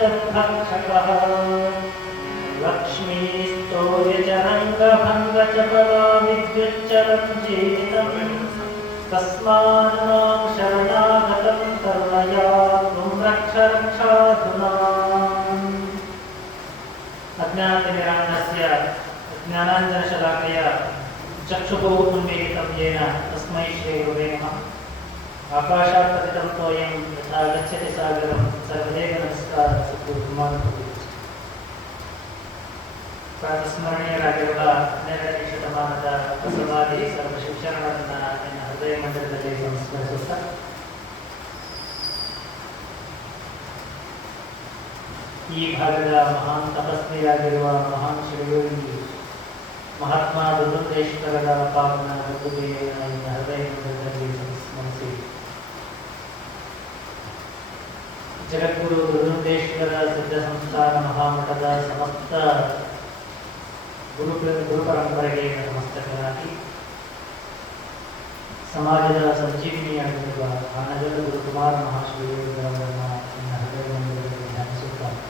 जगद्भक्षकः लक्ष्मीस्तोयचरङ्गभङ्गचपला विद्युच्चरं जीवितम् तस्मान् मां शरणागतं करुणयातुं रक्ष रक्षाधुना। अज्ञानतिमिरान्धस्य ज्ञानाञ्जनशलाकया चक्षुः उन्मीलितं येन तस्मै श्रीगुरुवे नमः। आकाशात् पतितं तोयं यथा गच्छति सागरं सर्वदेव नमस्कारः सद्गुरुमान् ಪ್ರಾತಸ್ಮರಣೀಯರಾಗಿರುವ 12ನೇ ಶತಮಾನದ ಬಸವಾದಿ ಸರ್ವಶಿಕ್ಷಣರನ್ನ ನನ್ನ ಹೃದಯ ಮಂಡಲದಲ್ಲಿ ಸಂಸ್ಮರಿಸುತ್ತಾ ಈ ಭಾಗದ ಮಹಾನ್ ತಪಸ್ವಿಯಾಗಿರುವ ಮಹಾನ್ ಶ್ರೀಯೋಗಿ ಮಹಾತ್ಮ ದುರ್ಗೇಶ್ವರರ ಪಾವನ ಪ್ರಭುದೇವನ ನನ್ನ ಹೃದಯ ಮಂಡಲದಲ್ಲಿ ಸಂಸ್ಮರಿಸಿ ಜಗದ್ಗುರು ದುರ್ಗೇಶ್ವರ ಸಿದ್ಧ ಸಂಸ್ಥಾನ ಮಹಾಮಠದ ಸಮಸ್ತ ಗುರು ಪರಂಪರೆಗೆ ನಮಸ್ತಕರಾಗಿ ಸಮಾಜದ ಸಂಜೀವಿನಿಯಾಗಿರುವ ಆನಗರ ಗುರುಕುಮಾರ ಮಹಾಶ್ರೀಯವರನ್ನು ನನ್ನ ಹೃದಯ ಮಂದಿರದಲ್ಲಿ ಧ್ಯಾನಿಸುತ್ತಾರೆ.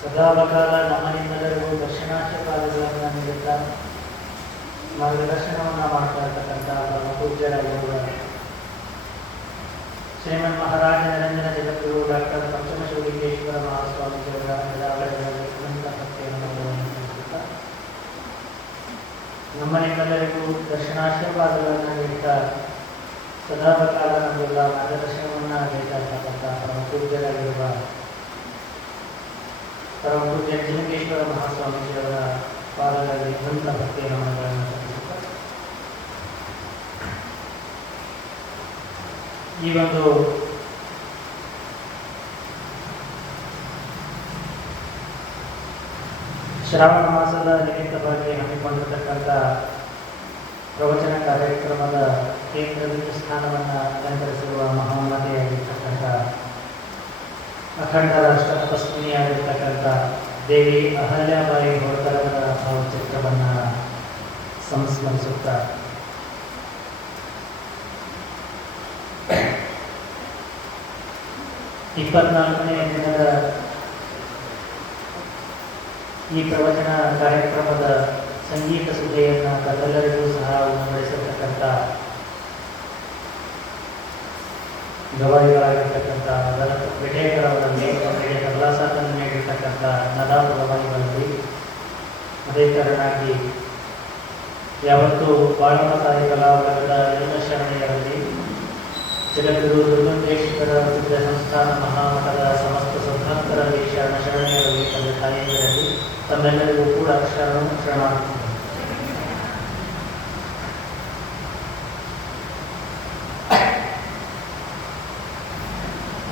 ಸದಾಕಾಲ ನಮ್ಮನ್ನೆಲ್ಲರಿಗೂ ದರ್ಶನಾಶೀರ್ವಾದಗಳನ್ನು ನೀಡುತ್ತಾ ಮಾರ್ಗದರ್ಶನವನ್ನು ಮಾಡ್ತಾ ಇರ್ತಕ್ಕಂಥ ಪರಮ ಪೂಜ್ಯರಾಗಿರುವ ಶ್ರೀಮನ್ ಮಹಾರಾಜ ನಿರಂಜನ ಜಗದ್ಗುರು ಡಾಕ್ಟರ್ ಪಂಚಮಶಿವಲಿಂಗೇಶ್ವರ ಮಹಾಸ್ವಾಮೀಜಿಯವರ ನಮ್ಮನ್ನೆಲ್ಲರಿಗೂ ದರ್ಶನಾಶೀರ್ವಾದಗಳನ್ನು ನೀಡುತ್ತಾ ಸದಾಕಾಲ ನಮಗೆಲ್ಲ ಮಾರ್ಗದರ್ಶನವನ್ನು ನೀಡ್ತಾ ಇರ್ತಕ್ಕಂಥ ಪರಮ ಪೂಜ್ಯರಾಗಿರುವ ಪರಮ ಪೂಜ್ಯ ಲಿಂಗೇಶ್ವರ ಮಹಾಸ್ವಾಮೀಜಿಯವರ ಪಾದಗಳಲ್ಲಿ ಅನಂತ ಭಕ್ತಿಯ ನಮನಗಳನ್ನು ಸಲ್ಲಿಸುತ್ತಾ ಈ ಒಂದು ಶ್ರಾವಣ ಮಾಸದ ನಿಮಿತ್ತವಾಗಿ ಹಮ್ಮಿಕೊಂಡಿರತಕ್ಕಂಥ ಪ್ರವಚನ ಕಾರ್ಯಕ್ರಮದ ಕೇಂದ್ರಬಿಂದು ಸ್ಥಾನವನ್ನು ಅಲಂಕರಿಸಿರುವ ಮಹಾಮಾತೆಯಾಗಿರ್ತಕ್ಕಂಥ ಅಖಂಡ ರಾಷ್ಟ್ರ ತಪಸ್ವಿನಿಯಾಗಿರ್ತಕ್ಕಂಥ ದೇವಿ ಅಹಲ್ಯಾಬಾಯಿ ಹೋಳ್ಕರವರ ಭಾವಚಿತ್ರವನ್ನು ಸಂಸ್ಮರಿಸುತ್ತಾ ಇಪ್ಪತ್ನಾಲ್ಕನೇ ದಿನದ ಈ ಪ್ರವಚನ ಕಾರ್ಯಕ್ರಮದ ಸಂಗೀತ ಸುದ್ದಿಯನ್ನು ತಮ್ಮೆಲ್ಲರಿಗೂ ಸಹ ಉನ್ನಡಿಸಿರ್ತಕ್ಕಂಥ ಗವಾಯಿಗಳಾಗಿರ್ತಕ್ಕಂಥ ವಿಜಯಕರವರ ಮೇಲ್ಮೇಲೆ ಕಲಾಸಾಧನೆ ನೀಡಿರ್ತಕ್ಕಂಥ ನದಾಪು ಗವಾಯಿಗಳಲ್ಲಿ ಅದೇ ಕಾರಣಾಗಿ ಯಾವತ್ತೂ ಬಾಳಮಸಾಯಿ ಕಲಾವರ್ಗದ ಎಲ್ಲ ಶರಣೆಯರಲ್ಲಿ ಜಗದ್ಗುರು ದುರ್ಗೇಶ್ವರ ಸಿದ್ಧ ಸಂಸ್ಥಾನ ಮಹಾಮಠದ ಸಮಸ್ತ ಸದ್ಭಕ್ತರಲ್ಲಿ ಶರಣೆಯರಲ್ಲಿ ತಂದೆ ತಾಯಿಯರಲ್ಲಿ ತಮ್ಮೆಲ್ಲರಿಗೂ ಕೂಡ ಶರಣಾರ್ಥಿ.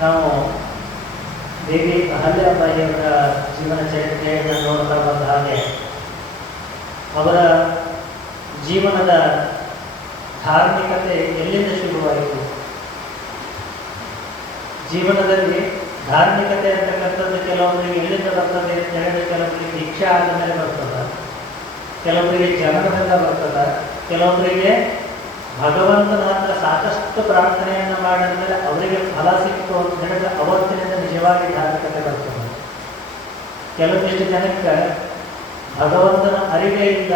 ನಾವು ದೇವಿ ಅಹಲ್ಯಾಬಾಯಿಯವರ ಜೀವನ ಚರಿತ್ರೆಯನ್ನು ನೋಡ್ತಾ ಬಂದ ಹಾಗೆ ಅವರ ಜೀವನದ ಧಾರ್ಮಿಕತೆ ಎಲ್ಲಿಂದ ಶುರುವಾಯಿತು, ಜೀವನದಲ್ಲಿ ಧಾರ್ಮಿಕತೆ ಅಂತಕ್ಕಂಥದ್ದು ಕೆಲವೊಬ್ಬರಿಗೆ ಎಲ್ಲಿಂದ ಬರ್ತದೆ ಅಂತ ಹೇಳಿದ್ರೆ ಕೆಲವೊಬ್ಬರಿಗೆ ದೀಕ್ಷಾ ಆದ ಮೇಲೆ ಬರ್ತದೆ, ಕೆಲವೊಬ್ಬರಿಗೆ ಜನನದಿಂದ ಬರ್ತದೆ, ಕೆಲವೊಬ್ಬರಿಗೆ ಭಗವಂತನ ಹತ್ರ ಸಾಕಷ್ಟು ಪ್ರಾರ್ಥನೆಯನ್ನು ಮಾಡಿದ ಮೇಲೆ ಅವರಿಗೆ ಫಲ ಸಿಕ್ತು ಅಂತ ಹೇಳಿದ್ರೆ ಅವತ್ತಿನಿಂದ ನಿಜವಾಗಿ ಧಾರ್ಮಿಕತೆ ಬರ್ತದೆ. ಕೆಲವೊಂದಿಷ್ಟು ಜನಕ್ಕೆ ಭಗವಂತನ ಅರಿವೆಯಿಂದ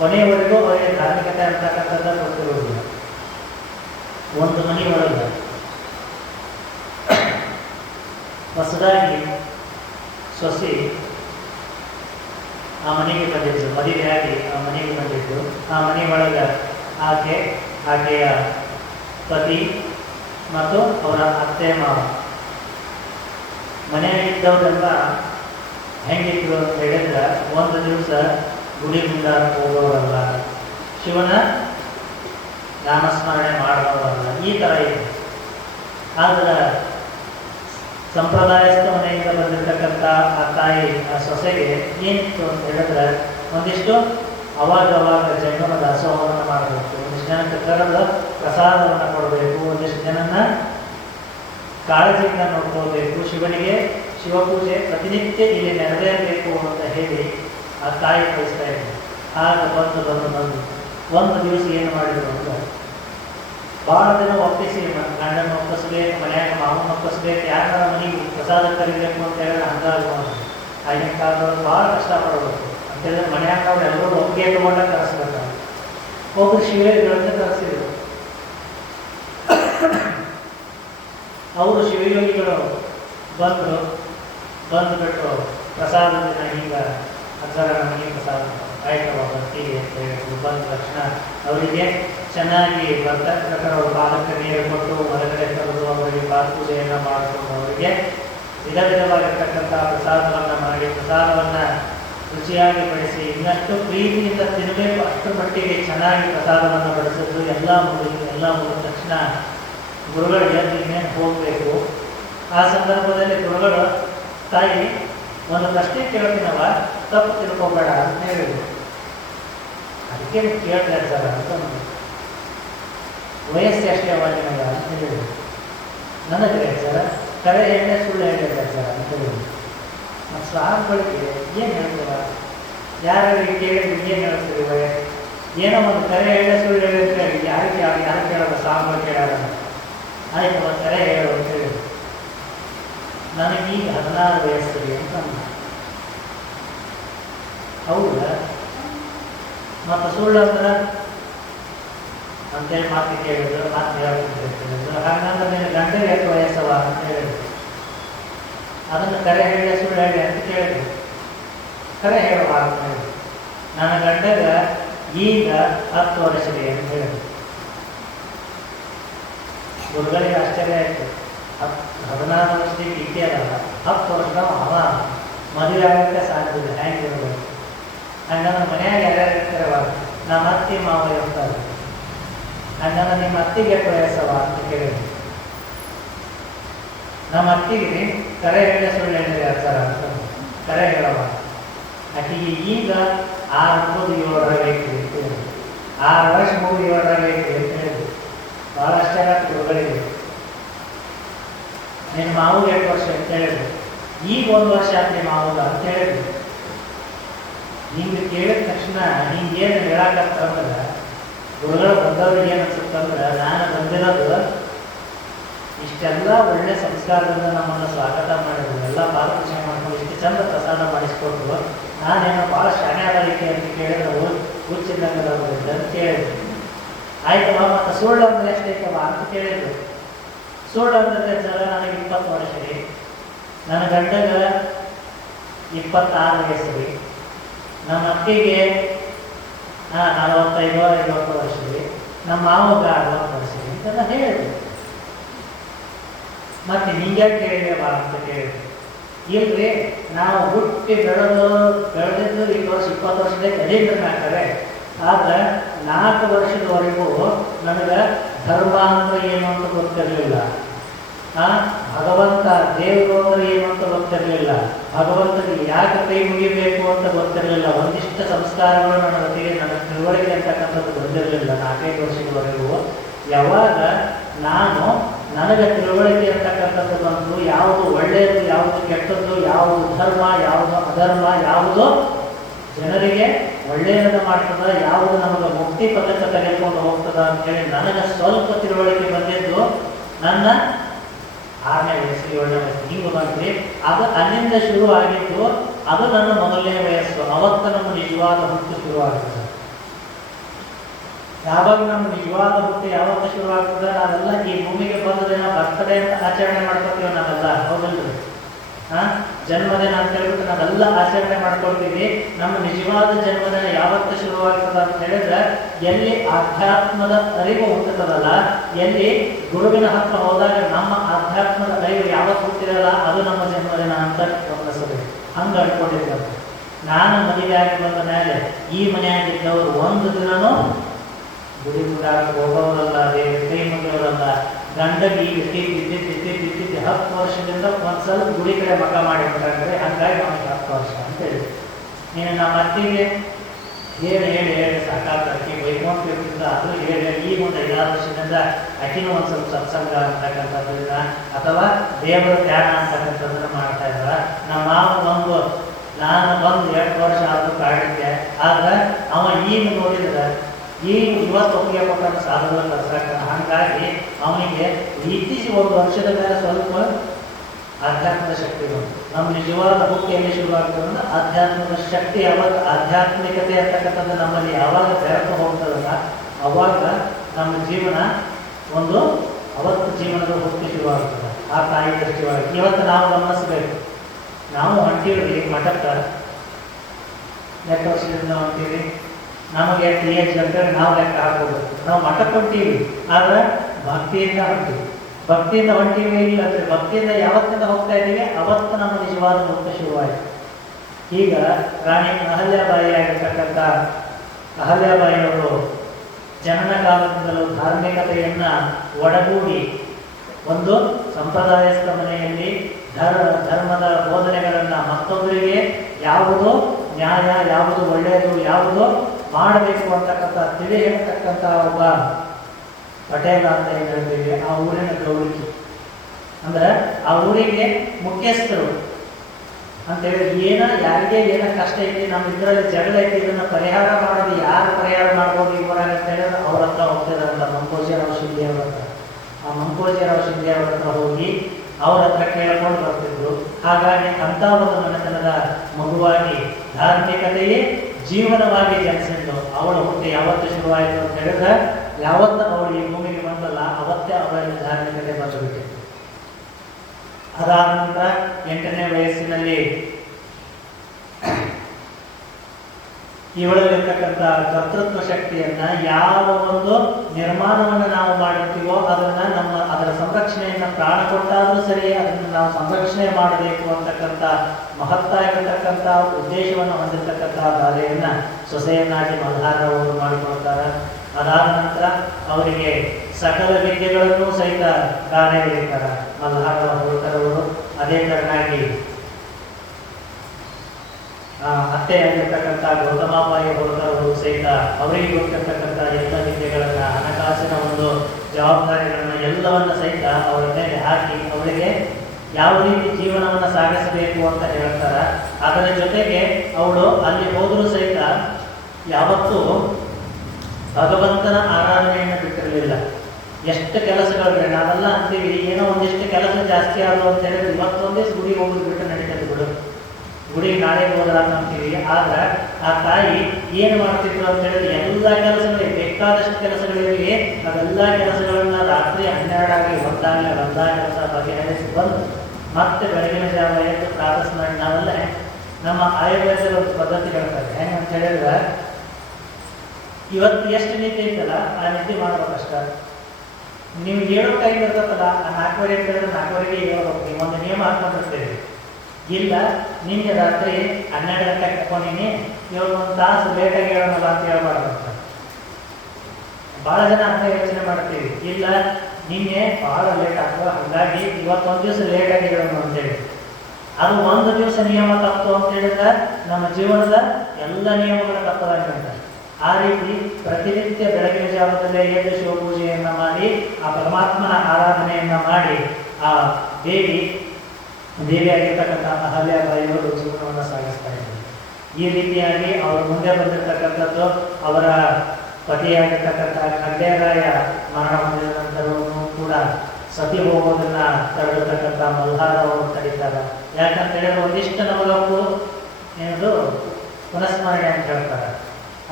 ಕೊನೆಯವರೆಗೂ ಅವರಿಗೆ ಧಾರ್ಮಿಕತೆ ಅಂತಕ್ಕಂಥದ್ದು ಗೊತ್ತಿರುವುದಿಲ್ಲ. ಒಂದು ಮನೆಯೊಳಗೆ ಹೊಸದಾಗಿ ಸೊಸೆ ಆ ಮನೆಗೆ ಬಂದಿದ್ದು, ಮದುವೆಯಾಗಿ ಆ ಮನೆಗೆ ಬಂದಿದ್ದು, ಆ ಮನೆಯೊಳಗೆ ಆಕೆಯ ಪತಿ ಮತ್ತು ಅವರ ಅತ್ತೆ ಮಾವ ಮನೆಯಾಗಿದ್ದವರೆಲ್ಲ ಹೆಂಗಿದ್ರು ಅಂತ ಹೇಳಿದ್ರೆ ಒಂದು ದಿವಸ ಗುಡಿ ಮುಂದಾರ ಹೋಗೋರಲ್ಲ, ಶಿವನ ನಾಮಸ್ಮರಣೆ ಮಾಡೋರಲ್ಲ, ಈ ಥರ ಇದೆ. ಆದರೆ ಸಂಪ್ರದಾಯಸ್ಥ ಮನೆಯಿಂದ ಬಂದಿರತಕ್ಕಂಥ ಆ ತಾಯಿ ಆ ಸೊಸೆಗೆ ಏನಿತ್ತು ಅಂತ ಹೇಳಿದ್ರೆ ಒಂದಿಷ್ಟು ಅವಾಗ ಜಂಗಮ ದಾಸೋಹವನ್ನು ಮಾಡಬೇಕು, ಒಂದಿಷ್ಟು ಜನಕ್ಕೆ ಕರೆದ ಪ್ರಸಾದವನ್ನು ಕೊಡಬೇಕು, ಒಂದಿಷ್ಟು ಜನನ್ನ ಕಾಳಜಿಯಿಂದ ನೋಡ್ಕೋಬೇಕು, ಶಿವನಿಗೆ ಶಿವಪೂಜೆ ಪ್ರತಿನಿತ್ಯ ಇಲ್ಲಿ ನೆರವೇರಬೇಕು ಅಂತ ಹೇಳಿ ಆ ತಾಯಿ ಕಳಿಸ್ತಾ ಇದ್ರು. ಆಗ ಬಂದು ಒಂದು ದಿವಸ ಏನು ಮಾಡಿದ್ರು ಅಂದ್ರೆ ಭಾಳ ದಿನ ಒಪ್ಪಿಸಿ ಗಂಡನ ಒಪ್ಪಿಸ್ಬೇಕು, ಮನ್ಯಾಗ ಮಾವನ ಒಪ್ಪಿಸ್ಬೇಕು, ಯಾರ ಮನೆಗೆ ಪ್ರಸಾದ ಕರಿಬೇಕು ಅಂತ ಹೇಳಿದ್ರೆ ಹಂಗಾಗಿ ಆಗಿನ ಕಾಲದೊಳಗೆ ಭಾಳ ಕಷ್ಟಪಡಬೇಕು ಅಂತೇಳಿದ್ರೆ ಮನ್ಯಾಗ ಅವ್ರು ಎಲ್ಲರೂ ಒಪ್ಪಿಗೆ ತಗೊಂಡ ಕರೆಸ್ಬೇಕು. ಒಬ್ಬರು ಶಿವಯೋಗಿಗಳನ್ನ ಕರೆಸಿದ್ರು. ಅವರು ಶಿವಯೋಗಿಗಳು ಬಂದುಬಿಟ್ಟು ಪ್ರಸಾದ ದಿನ ಈಗ ಅಜ್ಜರ ಮನೆ ಪ್ರಸಾದ ಆಯ್ತವ ಬರ್ತೀವಿ ಅಂತ ಹೇಳಿದ್ರು. ಬಂದ ತಕ್ಷಣ ಅವರಿಗೆ ಚೆನ್ನಾಗಿ ಬರ್ತಕ್ಕಂಥವ್ರು ಪಾದಕ್ಕೆ ನೀರು ಕೊಟ್ಟು ಹೊರಗಡೆ ಕರೆದು ಅವರಿಗೆ ಪಾದಪೂಜೆಯನ್ನು ಮಾಡಿಕೊಂಡು ಅವರಿಗೆ ವಿಧ ವಿಧವಾಗಿರ್ತಕ್ಕಂಥ ಪ್ರಸಾದವನ್ನು ಮಾಡಿ ಪ್ರಸಾದವನ್ನು ರುಚಿಯಾಗಿ ಬಡಿಸಿ ಇನ್ನಷ್ಟು ಪ್ರೀತಿಯಿಂದ ತಿನ್ನಬೇಕು ಅಷ್ಟರ ಮಟ್ಟಿಗೆ ಚೆನ್ನಾಗಿ ಪ್ರಸಾದವನ್ನು ಬಡಿಸಿದ್ದು. ಎಲ್ಲ ಮುಗಿದ ತಕ್ಷಣ ಗುರುಗಳು ಎದ್ದು ಇನ್ನೇನು ಹೋಗಬೇಕು. ಆ ಸಂದರ್ಭದಲ್ಲಿ ಗುರುಗಳು ತಾಯಿ ಒಂದು ಪ್ರಶ್ನೆ ಕೇಳ್ತೀನವ, ತಪ್ಪು ತಿಳ್ಕೊಬೇಡ ಅಂತ ಹೇಳಿದ್ರು. ಅದಕ್ಕೆ ಕೇಳ್ತಾ ಇರ್ತಾರೆ ಅಂತ ವಯಸ್ಸು ಎಷ್ಟೇ ಅವಾಗಿನಾಗ ಅಂತ ಹೇಳಿದ್ರು. ನನಗೆ ಸರ ಕರೆ ಹೇಳಿ ಸುಳ್ಳು ಹೇಳಿದ್ದಾರೆ ಸರ್ ಅಂತ ಹೇಳಿದ್ರು. ಮತ್ತು ಸ್ವಾಮಿಗಳಿಗೆ ಏನು ಹೇಳ್ತೀರ, ಯಾರಿಗೆ ಕೇಳಿದ್ರು ಏನು ಹೇಳ್ತೀರಿ ವಯಸ್ಸು, ಏನೋ ಒಂದು ಕರೆ ಹೇಳಿ ಸುಳ್ಳು ಹೇಳಿದ್ರೆ ಯಾರು ಕೇಳೋದು, ಸ್ವಾಮಿಗಳು ಕೇಳೋಣ. ಆಯ್ತು ಒಂದು ಕರೆ ಹೇಳು ಅಂತ ಹೇಳಿದ್ರು. ನನಗೀಗ 16 ವಯಸ್ಸಿಗೆ ಅಂತ ಅಂದ. ಹೌದಾ, ಮತ್ತು ಸುಳ್ಳು ಅಂದ್ರೆ ಅಂತೇಳಿ ಮಾತು ಕೇಳಿದ್ರು. ಮಾತು ಹೇಳ್ತಿದ್ರು. ಹಾಗಂದ್ರೆ ನೀನು ಗಂಟೆಗೆ ಎಷ್ಟು ವಯಸ್ಸವ ಅಂತ ಹೇಳಿದ್ರು. ಅದನ್ನು ಕರೆ ಹೇಳಿ ಸುಳ್ಳು ಹೇಳಿ ಅಂತ ಕೇಳಿದ್ರು. ಕರೆ ಹೇಳುವ ಅಂತ ಹೇಳಿದ್ರು. ನನ್ನ ಗಂಟೆಗ ಈಗ 10 ವರ್ಷಿದೆ ಅಂತ ಹೇಳಿದ್ರು. ಗುರುಗಳಿಗೆ ಆಶ್ಚರ್ಯ ಆಯಿತು. 16 ವರ್ಷದಿಂದ ಇಟ್ಟಿಯಲ್ಲ, 10 ವರ್ಷದ ಅವ ಮದುವೆ ಆಗೋಕ್ಕೆ ಸಾಧ್ಯವಿಲ್ಲ, ಹೆಂಗಿರ್ಬೇಕು. ಹಂಗಂದ್ರೆ ಮನೆಯಾಗ ಯಾರ್ಯಾರು ಇರ್ತಾರವ, ನಮ್ಮ ಅತ್ತಿ ಮಾವ ಇರ್ತಾರೆ. ಹಂಗಂದ್ರೆ ನಿಮ್ಮ ಅತ್ತಿಗೆ ಎಷ್ಟು ವಯಸ್ಸವ ಅಂತ ಕೇಳಿದ್ರು. ನಮ್ಮ ಅತ್ತಿಗೆ ಕರೆ ಹೇಳಿ ಸುಳ್ಳು ಹೇಳಿದ್ರೆ ಸರ್ ಅಂತ ಕರೆ ಹೇಳವ. ಆಕೆಗೆ ಈಗ 6 ಮುಗಿದು 7 ಬೇಕು ಅಂತ ಹೇಳಿದ್ರು. 6 ವರ್ಷ ಮುಗಿದು 7 ಬೇಕು ಅಂತ ಹೇಳಿದ್ರು. ಭಾಳ ಆಶ್ಚರ್ಯ ಗುರುಗಳಿಗೆ. ನಿನ್ನ ಮಾವಿಗೆ 8 ವರ್ಷ ಅಂತ ಹೇಳಿದ್ರು. ಈಗ 1 ವರ್ಷ ಆಗ್ಲಿ ಮಾವುಗ ಅಂತ ಹೇಳಿದ್ರು. ಹಿಂಗೆ ಕೇಳಿದ ತಕ್ಷಣ ಹಿಂಗೇನು ಹೇಳಕತ್ತಂದ್ರೆ ಗುರುಗಳು ಬಂದವ್ರಿಗೆ ಏನು ಅನ್ಸುತ್ತಂದ್ರೆ, ನಾನು ಬಂದಿರೋದು ಇಷ್ಟೆಲ್ಲ ಒಳ್ಳೆ ಸಂಸ್ಕಾರದಿಂದ ನಮ್ಮನ್ನು ಸ್ವಾಗತ ಮಾಡಿದ್ರು, ಎಲ್ಲ ಪಾದಪೂಜೆ ಮಾಡ್ಕೊಂಡು ಇಷ್ಟು ಚಂದ ಪ್ರಸಾದ ಮಾಡಿಸ್ಕೊಟ್ರು, ನಾನೇನೋ ಭಾಳ ಶಾಣೆ ಆದಕ್ಕೆ ಅಂತ ಕೇಳಿದ್ರು. ಹುಚ್ಚಿದ್ದಂಗದವ್ರು ಅಂತ ಕೇಳಿದ್ರು. ಆಯ್ತವ, ಮತ್ತು ಸುಳ್ಳು ಅಂದ್ರೆ ಎಷ್ಟೈತವ ಅಂತ ಕೇಳಿದ್ರು. ಸುಳ್ಳು ಅಂದ್ರೆ ಸರ್ ನನಗೆ 20 ವರ್ಷ ರೀ, ನನ್ನ ಗಂಡಗ 26 ವಯಸ್ಸು ರೀ, ನಮ್ಮ ಅತ್ತಿಗೆ 45-50 ವರ್ಷ ರೀ, ನಮ್ಮ ಮಾವಗ 60 ವರ್ಷ ರೀ ಅಂತೆಲ್ಲ ಹೇಳಿದ್ರು. ಮತ್ತೆ ಹಿಂಗೆ ಕೇಳಿದೇವ ಅಂತ ಕೇಳಿದ್ರು. ಇಲ್ರಿ, ನಾವು ಹುಟ್ಟಿ ಬೆಳೆದಿದ್ದು 20 ವರ್ಷ 20 ವರ್ಷದ ಕಲಿಯಿಂದ ಹಾಕ್ತಾರೆ. ಆದ್ರೆ 4 ವರ್ಷದವರೆಗೂ ನನಗೆ ಧರ್ಮ ಅಂದ್ರೆ ಏನು ಅಂತ ಗೊತ್ತಿರಲಿಲ್ಲ. ಭಗವಂತ ದೇವರು ಅಂದ್ರೆ ಏನು ಅಂತ ಗೊತ್ತಿರಲಿಲ್ಲ. ಭಗವಂತನಿಗೆ ಯಾಕೆ ಕೈ ಮುಗಿಬೇಕು ಅಂತ ಗೊತ್ತಿರಲಿಲ್ಲ. ಒಂದಿಷ್ಟು ಸಂಸ್ಕಾರಗಳು ನನ್ನ ಜೊತೆಗೆ ನನ್ನ ತಿಳುವಳಿಕೆ ಅಂತಕ್ಕಂಥದ್ದು ಬಂದಿರಲಿಲ್ಲ 4-5 ವರ್ಷದವರೆಗೂ. ಯಾವಾಗ ನಾನು ನನಗೆ ತಿಳುವಳಿಕೆ ಅಂತಕ್ಕಂಥದ್ದು ಬಂದು ಯಾವುದು ಒಳ್ಳೆಯದು, ಯಾವುದು ಕೆಟ್ಟದ್ದು, ಯಾವುದು ಧರ್ಮ, ಯಾವುದು ಅಧರ್ಮ, ಯಾವುದು ಜನರಿಗೆ ಒಳ್ಳೆಯದನ್ನು ಮಾಡ್ತದ, ಯಾವುದು ನಮಗೆ ಮುಕ್ತಿ ಪದಕ ತೆಗೆದುಕೊಂಡು ಹೋಗ್ತದ ಅಂತೇಳಿ ನನಗೆ ಸ್ವಲ್ಪ ತಿಳುವಳಿಕೆ ಬಂದಿದ್ದು ನನ್ನ 6ನೇ ವಯಸ್ಸು 7ನೇ ವಯಸ್ಸು ಹಿಂಗೆ ಬಂದ್ರಿ. ಅದು ಅಲ್ಲಿಂದ ಶುರು ಆಗಿದ್ದು. ಅದು ನನ್ನ ಮೊದಲನೇ ವಯಸ್ಸು. ಅವತ್ತು ನಮ್ಮ ನಿಜವಾದ ಹುಟ್ಟು ಶುರುವಾಗ್ತದೆ. ಯಾವಾಗ ನಮ್ಮ ನಿಜವಾದ ಹುಟ್ಟು ಯಾವತ್ತು ಶುರು ಆಗ್ತದೆ, ನಾವೆಲ್ಲ ಈ ಭೂಮಿಗೆ ಬಂದ ದಿನ ಬರ್ತಡೇ ಅಂತ ಆಚರಣೆ ಮಾಡ್ಕೊತೀವಿ ನಾವೆಲ್ಲ, ಹೌದಲ್ರಿ? ಜನ್ಮದಿನ ಅಂತ ಹೇಳ್ಬಿಟ್ಟು ನಾವೆಲ್ಲ ಆಚರಣೆ ಮಾಡ್ಕೊಳ್ತೀವಿ. ನಮ್ಮ ನಿಜವಾದ ಜನ್ಮದಿನ ಯಾವತ್ತು ಶುರುವಾಗ್ತದ ಅಂತ ಹೇಳಿದ್ರೆ, ಎಲ್ಲಿ ಆಧ್ಯಾತ್ಮದ ಅರಿವು ಹುಟ್ಟುತ್ತದಲ್ಲ, ಎಲ್ಲಿ ಗುರುವಿನ ಹತ್ರ ಹೋದಾಗ ನಮ್ಮ ಆಧ್ಯಾತ್ಮದ ಅರಿವು ಯಾವತ್ತು ಹುಟ್ಟಿರಲ್ಲ, ಅದು ನಮ್ಮ ಜನ್ಮದಿನ ಅಂತ ಗಮನಿಸಬೇಕು. ಹಂಗೆ ಅನ್ಕೊಂಡಿರ್ತಾರೆ. ನಾನು ಮದುವೆಯಾಗಿ ಬಂದ ಮೇಲೆ ಈ ಮನೆಯಾಗಿದ್ದವರು ಒಂದು ದಿನನೂ ಗುಡಿ ಗುಡಾಡಕ್ಕೆ ಹೋಗೋರಲ್ಲ, ದೇವ್ರ ಕೈ ಮುಗಿಯೋರಲ್ಲ. ಗಂಡಗೆ ಈಗ ಇದ್ದಿದ್ದು 10 ವರ್ಷದಿಂದ ಒಂದು ಸ್ವಲ್ಪ ಗುಡಿ ಕಡೆ ಮಗ ಮಾಡಿಬಿಟ್ಟಾರೆ. ಹಂಗಾಗಿ ಅವನಿಗೆ 10 ವರ್ಷ ಅಂತೇಳಿ. ನೀನು ನಮ್ಮ ಅತ್ತಿಗೆ ಹೇಳಿ ಸಾಕಾಗಿ ವೈಮೋತ್ಯದಿಂದ ಅದು ಹೇಳಿ ಈಗ ಒಂದು 5-6 ವರ್ಷದಿಂದ ಅಕ್ಕಿನೂ ಒಂದು ಸ್ವಲ್ಪ ಸತ್ಸಂಗ ಅಂತಕ್ಕಂಥದ್ದನ್ನ ಅಥವಾ ದೇವರ ಧ್ಯಾನ ಅಂತಕ್ಕಂಥದ್ದನ್ನ ಮಾಡ್ತಾ ಇದ್ದಾರೆ. ನಮ್ಮ ಮಾವ ನಾನು ಬಂದು 2 ವರ್ಷ ಆದರೂ ಕಾಡಿದ್ದೆ. ಆದ್ರೆ ಅವ ಈಗ ನೋಡಿದ್ರೆ ಈ ಇವತ್ತು ಒಪ್ಪಿಗೆ ಕೊಟ್ಟ ಸಾಧುಗಳ ಕರ್ಸಾಕ. ಹಾಗಾಗಿ ಅವನಿಗೆ ಇತ್ತೀಚೆಗೆ 1 ವರ್ಷದ ಮೇಲೆ ಸ್ವಲ್ಪ ಆಧ್ಯಾತ್ಮದ ಶಕ್ತಿ ಬಂತು. ನಮ್ಮ ನಿಜವಾದ ಹುಟ್ಟಿಯಲ್ಲಿ ಶುರುವಾಗ್ತದೆ ಅಂದ್ರೆ ಆಧ್ಯಾತ್ಮದ ಶಕ್ತಿ. ಯಾವಾಗ ಆಧ್ಯಾತ್ಮಿಕತೆ ಅಂತಕ್ಕಂಥದ್ದು ನಮ್ಮಲ್ಲಿ ಯಾವಾಗ ಬೆರೆತು ಹೋಗ್ತದಲ್ಲ, ಅವಾಗ ನಮ್ಮ ಜೀವನ ಅವತ್ತು ಜೀವನದ ಹುಟ್ಟಿ ಶುರುವಾಗ್ತದೆ. ಆ ತಾಯಿ ದೃಷ್ಟಿವಾಗಿ ಇವತ್ತು ನಾವು ಗಮನಿಸಬೇಕು. ನಾವು ಹೊಂಟಿವ್ರಿ ಮಠಕ್ಕೆ, ಲೆಕ್ಕ ವರ್ಷದಿಂದ ಹೊಂಟೀವಿ, ನಮಗೆ TH ಅಂತೇಳಿ ನಾವು ಲೆಕ್ಕ ಹಾಕೋಬೇಕು. ನಾವು ಮಠಕ್ಕೆ ಹೊಂಟೀವಿ, ಆದ್ರೆ ಭಕ್ತಿಯಿಂದ ಹೊಂಟೀವಿ. ಭಕ್ತಿಯಿಂದ ಹೊಂಟೀವಿ ಇಲ್ಲ ಅಂದರೆ ಭಕ್ತಿಯಿಂದ ಯಾವತ್ತಿಂದ ಹೋಗ್ತಾ ಇದ್ದೀವಿ ಅವತ್ತು ನಮ್ಮ ನಿಜವಾದ ಮುಕ್ತ ಶುರುವಾಯಿತು. ಈಗ ರಾಣಿ ಅಹಲ್ಯಾಬಾಯಿ ಆಗಿರ್ತಕ್ಕಂಥ ಅಹಲ್ಯಾಬಾಯಿಯವರು ಜನನ ಕಾಲದಿಂದಲೂ ಧಾರ್ಮಿಕತೆಯನ್ನ ಒಡಗೂಡಿ ಒಂದು ಸಂಪ್ರದಾಯಸ್ಥ ಮನೆಯಲ್ಲಿ ಧರ್ಮದ ಬೋಧನೆಗಳನ್ನು ಮತ್ತೊಬ್ಬರಿಗೆ ಯಾವುದು ನ್ಯಾಯ, ಯಾವುದು ಒಳ್ಳೆಯದು, ಯಾವುದು ಮಾಡಬೇಕು ಅಂತಕ್ಕಂಥ ತಿಳಿ ಹೇಳ್ತಕ್ಕಂಥ ಒಬ್ಬ ಪಟೇಲ ಅಂತ ಏನು ಹೇಳ್ತೀವಿ, ಆ ಊರಿನ ಗೌರಿಕಿ ಅಂದ್ರೆ ಆ ಊರಿಗೆ ಮುಖ್ಯಸ್ಥರು ಅಂತೇಳಿ ಯಾರಿಗೆ ಏನ ಕಷ್ಟ ಐತಿ, ನಮ್ಮ ಇದರಲ್ಲಿ ಜಗಳ ಐತಿ, ಇದನ್ನ ಪರಿಹಾರ ಮಾಡೋದು ಯಾರು ಪರಿಹಾರ ಮಾಡ್ಬೋದು ಇವರಾಗ ಅಂತ ಹೇಳಿದ್ರೆ ಅವ್ರ ಹತ್ರ ಹೋಗ್ತಿದಾರಂತ ಮಂಕೋಜಿರಾವ್ ಶಿಂದೆ ಅವ್ರ ಹತ್ರ. ಆ ಮಂಕೋಜಿರಾವ್ ಶಿಂದೆ ಅವ್ರ ಹತ್ರ ಹೋಗಿ ಅವ್ರ ಹತ್ರ ಕೇಳ್ಕೊಂಡು ಬರ್ತಿದ್ರು. ಹಾಗಾಗಿ ಅಂತ ಒಂದು ಮನೆತನದ ಮಗುವಾಗಿ ಧಾರ್ಮಿಕತೆಯೇ ಜೀವನವಾಗಿ ಜನಿಸಿದ್ದು ಅವಳ ಹುಟ್ಟಿ ಯಾವತ್ತು ಶುರುವಾಯಿತು ಅಂತ ಹೇಳಿದ್ರೆ ಯಾವತ್ತು ಅವಳು ಈ ಭೂಮಿಗೆ ಬಂದಲ್ಲ ಅವತ್ತೇ ಅವಳಲ್ಲಿ ಧಾರ್ಮಿಕತೆ ಬಂದುಬಿಟ್ಟಿತ್ತು. ಅದಾದ ನಂತರ 8ನೇ ವಯಸ್ಸಿನಲ್ಲಿ ಇವಳಲ್ಲಿರ್ತಕ್ಕಂಥ ಕರ್ತೃತ್ವ ಶಕ್ತಿಯನ್ನ ಯಾವ ಒಂದು ನಿರ್ಮಾಣವನ್ನು ನಾವು ಮಾಡಿರ್ತೀವೋ ಅದರ ಸಂರಕ್ಷಣೆಯನ್ನ ಪ್ರಾಣ ಕೊಟ್ಟಾದ್ರೂ ಸರಿ ಅದನ್ನು ನಾವು ಸಂರಕ್ಷಣೆ ಮಾಡಬೇಕು ಅಂತಕ್ಕಂಥ ಮಹತ್ತಾಗಿರ್ತಕ್ಕಂಥ ಉದ್ದೇಶವನ್ನು ಹೊಂದಿರತಕ್ಕಂಥ ದಾಲೆಯನ್ನ ಸೊಸೆಯನ್ನಾಗಿ ಮಲ್ಹಾರವರು ಮಾಡಿಕೊಳ್ತಾರೆ. ಅದಾದ ನಂತರ ಅವರಿಗೆ ಸಕಲ ವಿದ್ಯೆಗಳನ್ನು ಸಹಿತ ದಾರೆ ಹೇಳಿದ್ದಾರೆ ಮಲ್ಹಾರ ಹೋಳ್ಕರವರು. ಅದೇ ತರನಾಗಿ ಅತ್ತೆಯಾಗಿರ್ತಕ್ಕಂಥ ಗೌತಮಾಬಾಯಿ ಹೋಳ್ಕರವರು ಸಹಿತ ಅವರಿಗೆ ಗೊತ್ತಿರ್ತಕ್ಕಂಥ ಎಲ್ಲ ವಿದ್ಯೆಗಳನ್ನ, ಹಣಕಾಸಿನ ಒಂದು ಜವಾಬ್ದಾರಿಗಳನ್ನ ಎಲ್ಲವನ್ನ ಸಹಿತ ಅವರ ಮೇಲೆ ಹಾಕಿ ಅವರಿಗೆ ಯಾವ ರೀತಿ ಜೀವನವನ್ನು ಸಾಗಿಸಬೇಕು ಅಂತ ಹೇಳ್ತಾರ. ಅದರ ಜೊತೆಗೆ ಅವಳು ಅಲ್ಲಿ ಹೋದರೂ ಸಹಿತ ಯಾವತ್ತೂ ಭಗವಂತನ ಆರಾಧನೆಯನ್ನು ಬಿಟ್ಟಿರಲಿಲ್ಲ. ಎಷ್ಟು ಕೆಲಸಗಳು ನಾವೆಲ್ಲ ಅಂತೀವಿ ಏನೋ ಒಂದಿಷ್ಟು ಕೆಲಸ ಜಾಸ್ತಿ ಆದವು ಅಂತ ಹೇಳಿದ್ರೆ ಇವತ್ತೊಂದೇ ಗುಡಿಗೆ ಹೋಗೋದು ಬಿಟ್ಟು ನಡೀತದೆ ಬಿಡು, ಗುಡಿಗೆ ನಾಳೆ ಹೋದ್ರ ಅಂತೀವಿ. ಆದ್ರೆ ಆ ತಾಯಿ ಏನು ಮಾಡ್ತಿದ್ರು ಅಂತ ಹೇಳಿದ್ರೆ ಎಲ್ಲ ಕೆಲಸಗಳಿಗೆ ಬೇಕಾದಷ್ಟು ಕೆಲಸಗಳಿಗೆ ಅದೆಲ್ಲ ಕೆಲಸಗಳನ್ನ ರಾತ್ರಿ 12 ಆಗಿ ಒಂದಾಗಲಿ ಒಂದ ಕೆಲಸ ಬಗೆಹರಿಸಿ ಬಂದು ಮತ್ತೆ ಬೆಳಗಿನ ಜಾವ ಎದ್ದು ಪ್ರಾರ್ಥನೆ ಮಾಡಿ ನಾವೆಲ್ಲ ನಮ್ಮ ಆಯುರ್ವೇದದ ಒಂದು ಪದ್ಧತಿ ಹೇಳ್ತಾರೆ. ಹೆಂಗೆ ಅಂತ ಹೇಳಿದ್ರೆ ಇವತ್ತು ಎಷ್ಟು ನೀತಿ ಐತಲ್ಲ ಆ ನೀತಿ ಮಾಡ್ಬೇಕಷ್ಟ. ನೀವು ಹೇಳೋ ಟೈಮ್ ಇರ್ತದಲ್ಲ ಆ 4:15 ಅಂತ ಹೇಳಿದ್ರೆ 4:15ಗೆ ಹೇಳ್ಬೇಕು. ಒಂದು ನಿಯಮ ಹಾಕೊಂಡಿರ್ತೇವೆ. ಇಲ್ಲ ನಿನ್ನೆ ರಾತ್ರಿ 12 ಗಂಟೆಗೆ ಹಾಕೊಂಡಿನಿ, ಇವಾಗ 1 ತಾಸು ಲೇಟಾಗಿ ಹೇಳೋಣಲ್ಲ ಅಂತ ಹೇಳ್ಬಾರ್ದು ಅಂತ ಭಾಳ ಜನ ಅಂತ ಯೋಚನೆ ಮಾಡ್ತೀವಿ. ಇಲ್ಲ ನಿನ್ನೆ ಭಾಳ ಲೇಟ್ ಆಗ್ತದೆ, ಹಾಗಾಗಿ ಇವತ್ತೊಂದು ದಿವಸ ಲೇಟಾಗಿ ಹೇಳೋಣ ಅಂತೇಳಿ ಅದು ಒಂದು ದಿವಸ ನಿಯಮ ತಪ್ಪು ಅಂತ ಹೇಳಿದ್ರೆ ನಮ್ಮ ಜೀವನದ ಎಲ್ಲ ನಿಯಮಗಳ ತಪ್ಪದಂತ. ಆ ರೀತಿ ಪ್ರತಿನಿತ್ಯ ಬೆಳಗಿನ ಜಾವದಲ್ಲೇ ಎದ್ದು ಶಿವಪೂಜೆಯನ್ನ ಮಾಡಿ ಆ ಪರಮಾತ್ಮನ ಆರಾಧನೆಯನ್ನ ಮಾಡಿ ಆ ದೇವಿಯಾಗಿರ್ತಕ್ಕಂಥ ಅಹಲ್ಯಾಬಾಯಿಯವರು ಜೀವನವನ್ನು ಸಾಗಿಸ್ತಾ ಇದ್ದಾರೆ. ಈ ರೀತಿಯಾಗಿ ಅವರು ಮುಂದೆ ಬಂದಿರತಕ್ಕಂಥದ್ದು ಅವರ ಪತಿಯಾಗಿರ್ತಕ್ಕಂಥ ಖಂಡೇರಾಯ ಮರಣ ಹೊಂದಿದ ನಂತರವೂ ಕೂಡ ಸತಿ ಹೋಗೋದನ್ನ ತಡೆದಿರ್ತಕ್ಕಂಥ ಮಲ್ಹಾರ ಅವರು ತಡೀತಾರೆ. ಯಾಕಂತ ಹೇಳಿದ್ರೆ ಒಂದಿಷ್ಟು ನಮಗಪ್ಪು ಏನದು ಪುನಸ್ಮರಣೆ ಅಂತ ಹೇಳ್ತಾರೆ.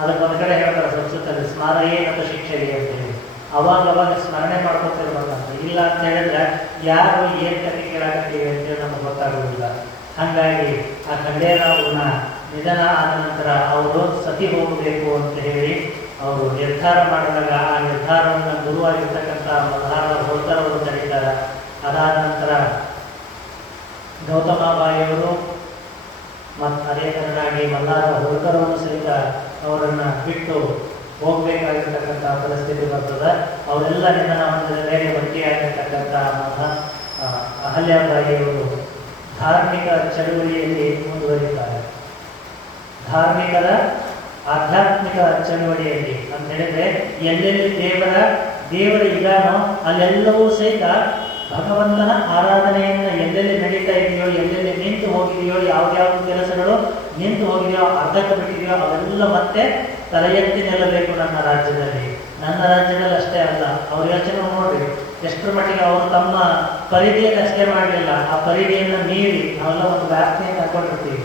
ಅದಕ್ಕೆ ಒಂದು ಕಡೆ ಹೇಳ್ತಾರೆ ಸಂಸ್ಕೃತದಲ್ಲಿ ಸ್ಮಾರಯೇ ಮತ್ತು ಶಿಕ್ಷೆಗೆ ಅಂತ ಹೇಳಿ ಅವಾಗ ಸ್ಮರಣೆ ಮಾಡ್ಕೊತಿರ್ಬೇಕಂತ. ಇಲ್ಲ ಅಂತ ಹೇಳಿದ್ರೆ ಯಾರು ಏನ್ ಕತೆ ಕೇಳಾಕತ್ತೀವಿ ಅಂತೇಳಿ ನಮ್ಗೆ ಗೊತ್ತಾಗೋದಿಲ್ಲ. ಹಾಗಾಗಿ ಆ ಖಂಡೇರಾವ್ನ ನಿಧನ ಆದ ನಂತರ ಅವರು ಸತಿ ಹೋಗಬೇಕು ಅಂತ ಹೇಳಿ ಅವರು ನಿರ್ಧಾರ ಮಾಡಿದಾಗ ಆ ನಿರ್ಧಾರವನ್ನು ಗುರುವಾಗಿರ್ತಕ್ಕಂಥ ಮಲ್ಹಾರ ಹೋಳ್ಕರವರು ತಡೀತಾರೆ. ಅದಾದ ನಂತರ ಗೌತಮಾಬಾಯಿಯವರು ಮತ್ತು ಅದೇ ತರನಾಗಿ ಮಲ್ಹಾರ ಹೋಳ್ಕರವರು ಸಹಿತ ಅವರನ್ನು ಬಿಟ್ಟು ಹೋಗಬೇಕಾಗಿರ್ತಕ್ಕಂಥ ಪರಿಸ್ಥಿತಿ ಬರ್ತದೆ. ಅವರೆಲ್ಲ ನಿಧನ ಹೊಂದಿದ ಮೇಲೆ ಭಕ್ತಿಯಾಗಿರ್ತಕ್ಕಂಥ ಅಹಲ್ಯಾಬಾಯಿಯವರು ಧಾರ್ಮಿಕ ಚಳುವಳಿಯಲ್ಲಿ ಮುಂದುವರಿತಾರೆ. ಧಾರ್ಮಿಕದ ಆಧ್ಯಾತ್ಮಿಕ ಚಳುವಳಿಯಲ್ಲಿ ಅಂತ ಹೇಳಿದ್ರೆ ಎಲ್ಲೆಲ್ಲಿ ದೇವರ ಇದಾನೋ ಅಲ್ಲೆಲ್ಲವೂ ಸಹಿತ ಭಗವಂತನ ಆರಾಧನೆಯನ್ನ ಎಲ್ಲೆಲ್ಲಿ ನಡೀತಾ ಇದೆಯೋ, ಎಲ್ಲೆಲ್ಲಿ ನಿಂತು ಹೋಗಿದೆಯೋ, ಯಾವ್ಯಾವ ಕೆಲಸಗಳು ನಿಂತು ಹೋಗಿದೆಯೋ, ಅರ್ಧಕ್ಕೆ ಬಿಟ್ಟಿದೆಯೋ ಅವೆಲ್ಲ ಮತ್ತೆ ತಲೆ ಎತ್ತಿ ನಿಲ್ಲಬೇಕು ನನ್ನ ರಾಜ್ಯದಲ್ಲಿ. ನನ್ನ ರಾಜ್ಯದಲ್ಲಿ ಅಷ್ಟೇ ಅಲ್ಲ, ಅವ್ರ ಯೋಚನೆ ನೋಡ್ರಿ ಎಷ್ಟರ ಮಟ್ಟಿಗೆ ಅವರು ತಮ್ಮ ಪರಿಧಿಯನ್ನು ಅಷ್ಟೇ ಮಾಡಲಿಲ್ಲ, ಆ ಪರಿಧಿಯನ್ನು ಮೀರಿ ನಾವೆಲ್ಲ ಒಂದು ವ್ಯಾಪ್ತಿಯನ್ನು ಹಾಕೊಂಡಿರ್ತೀವಿ.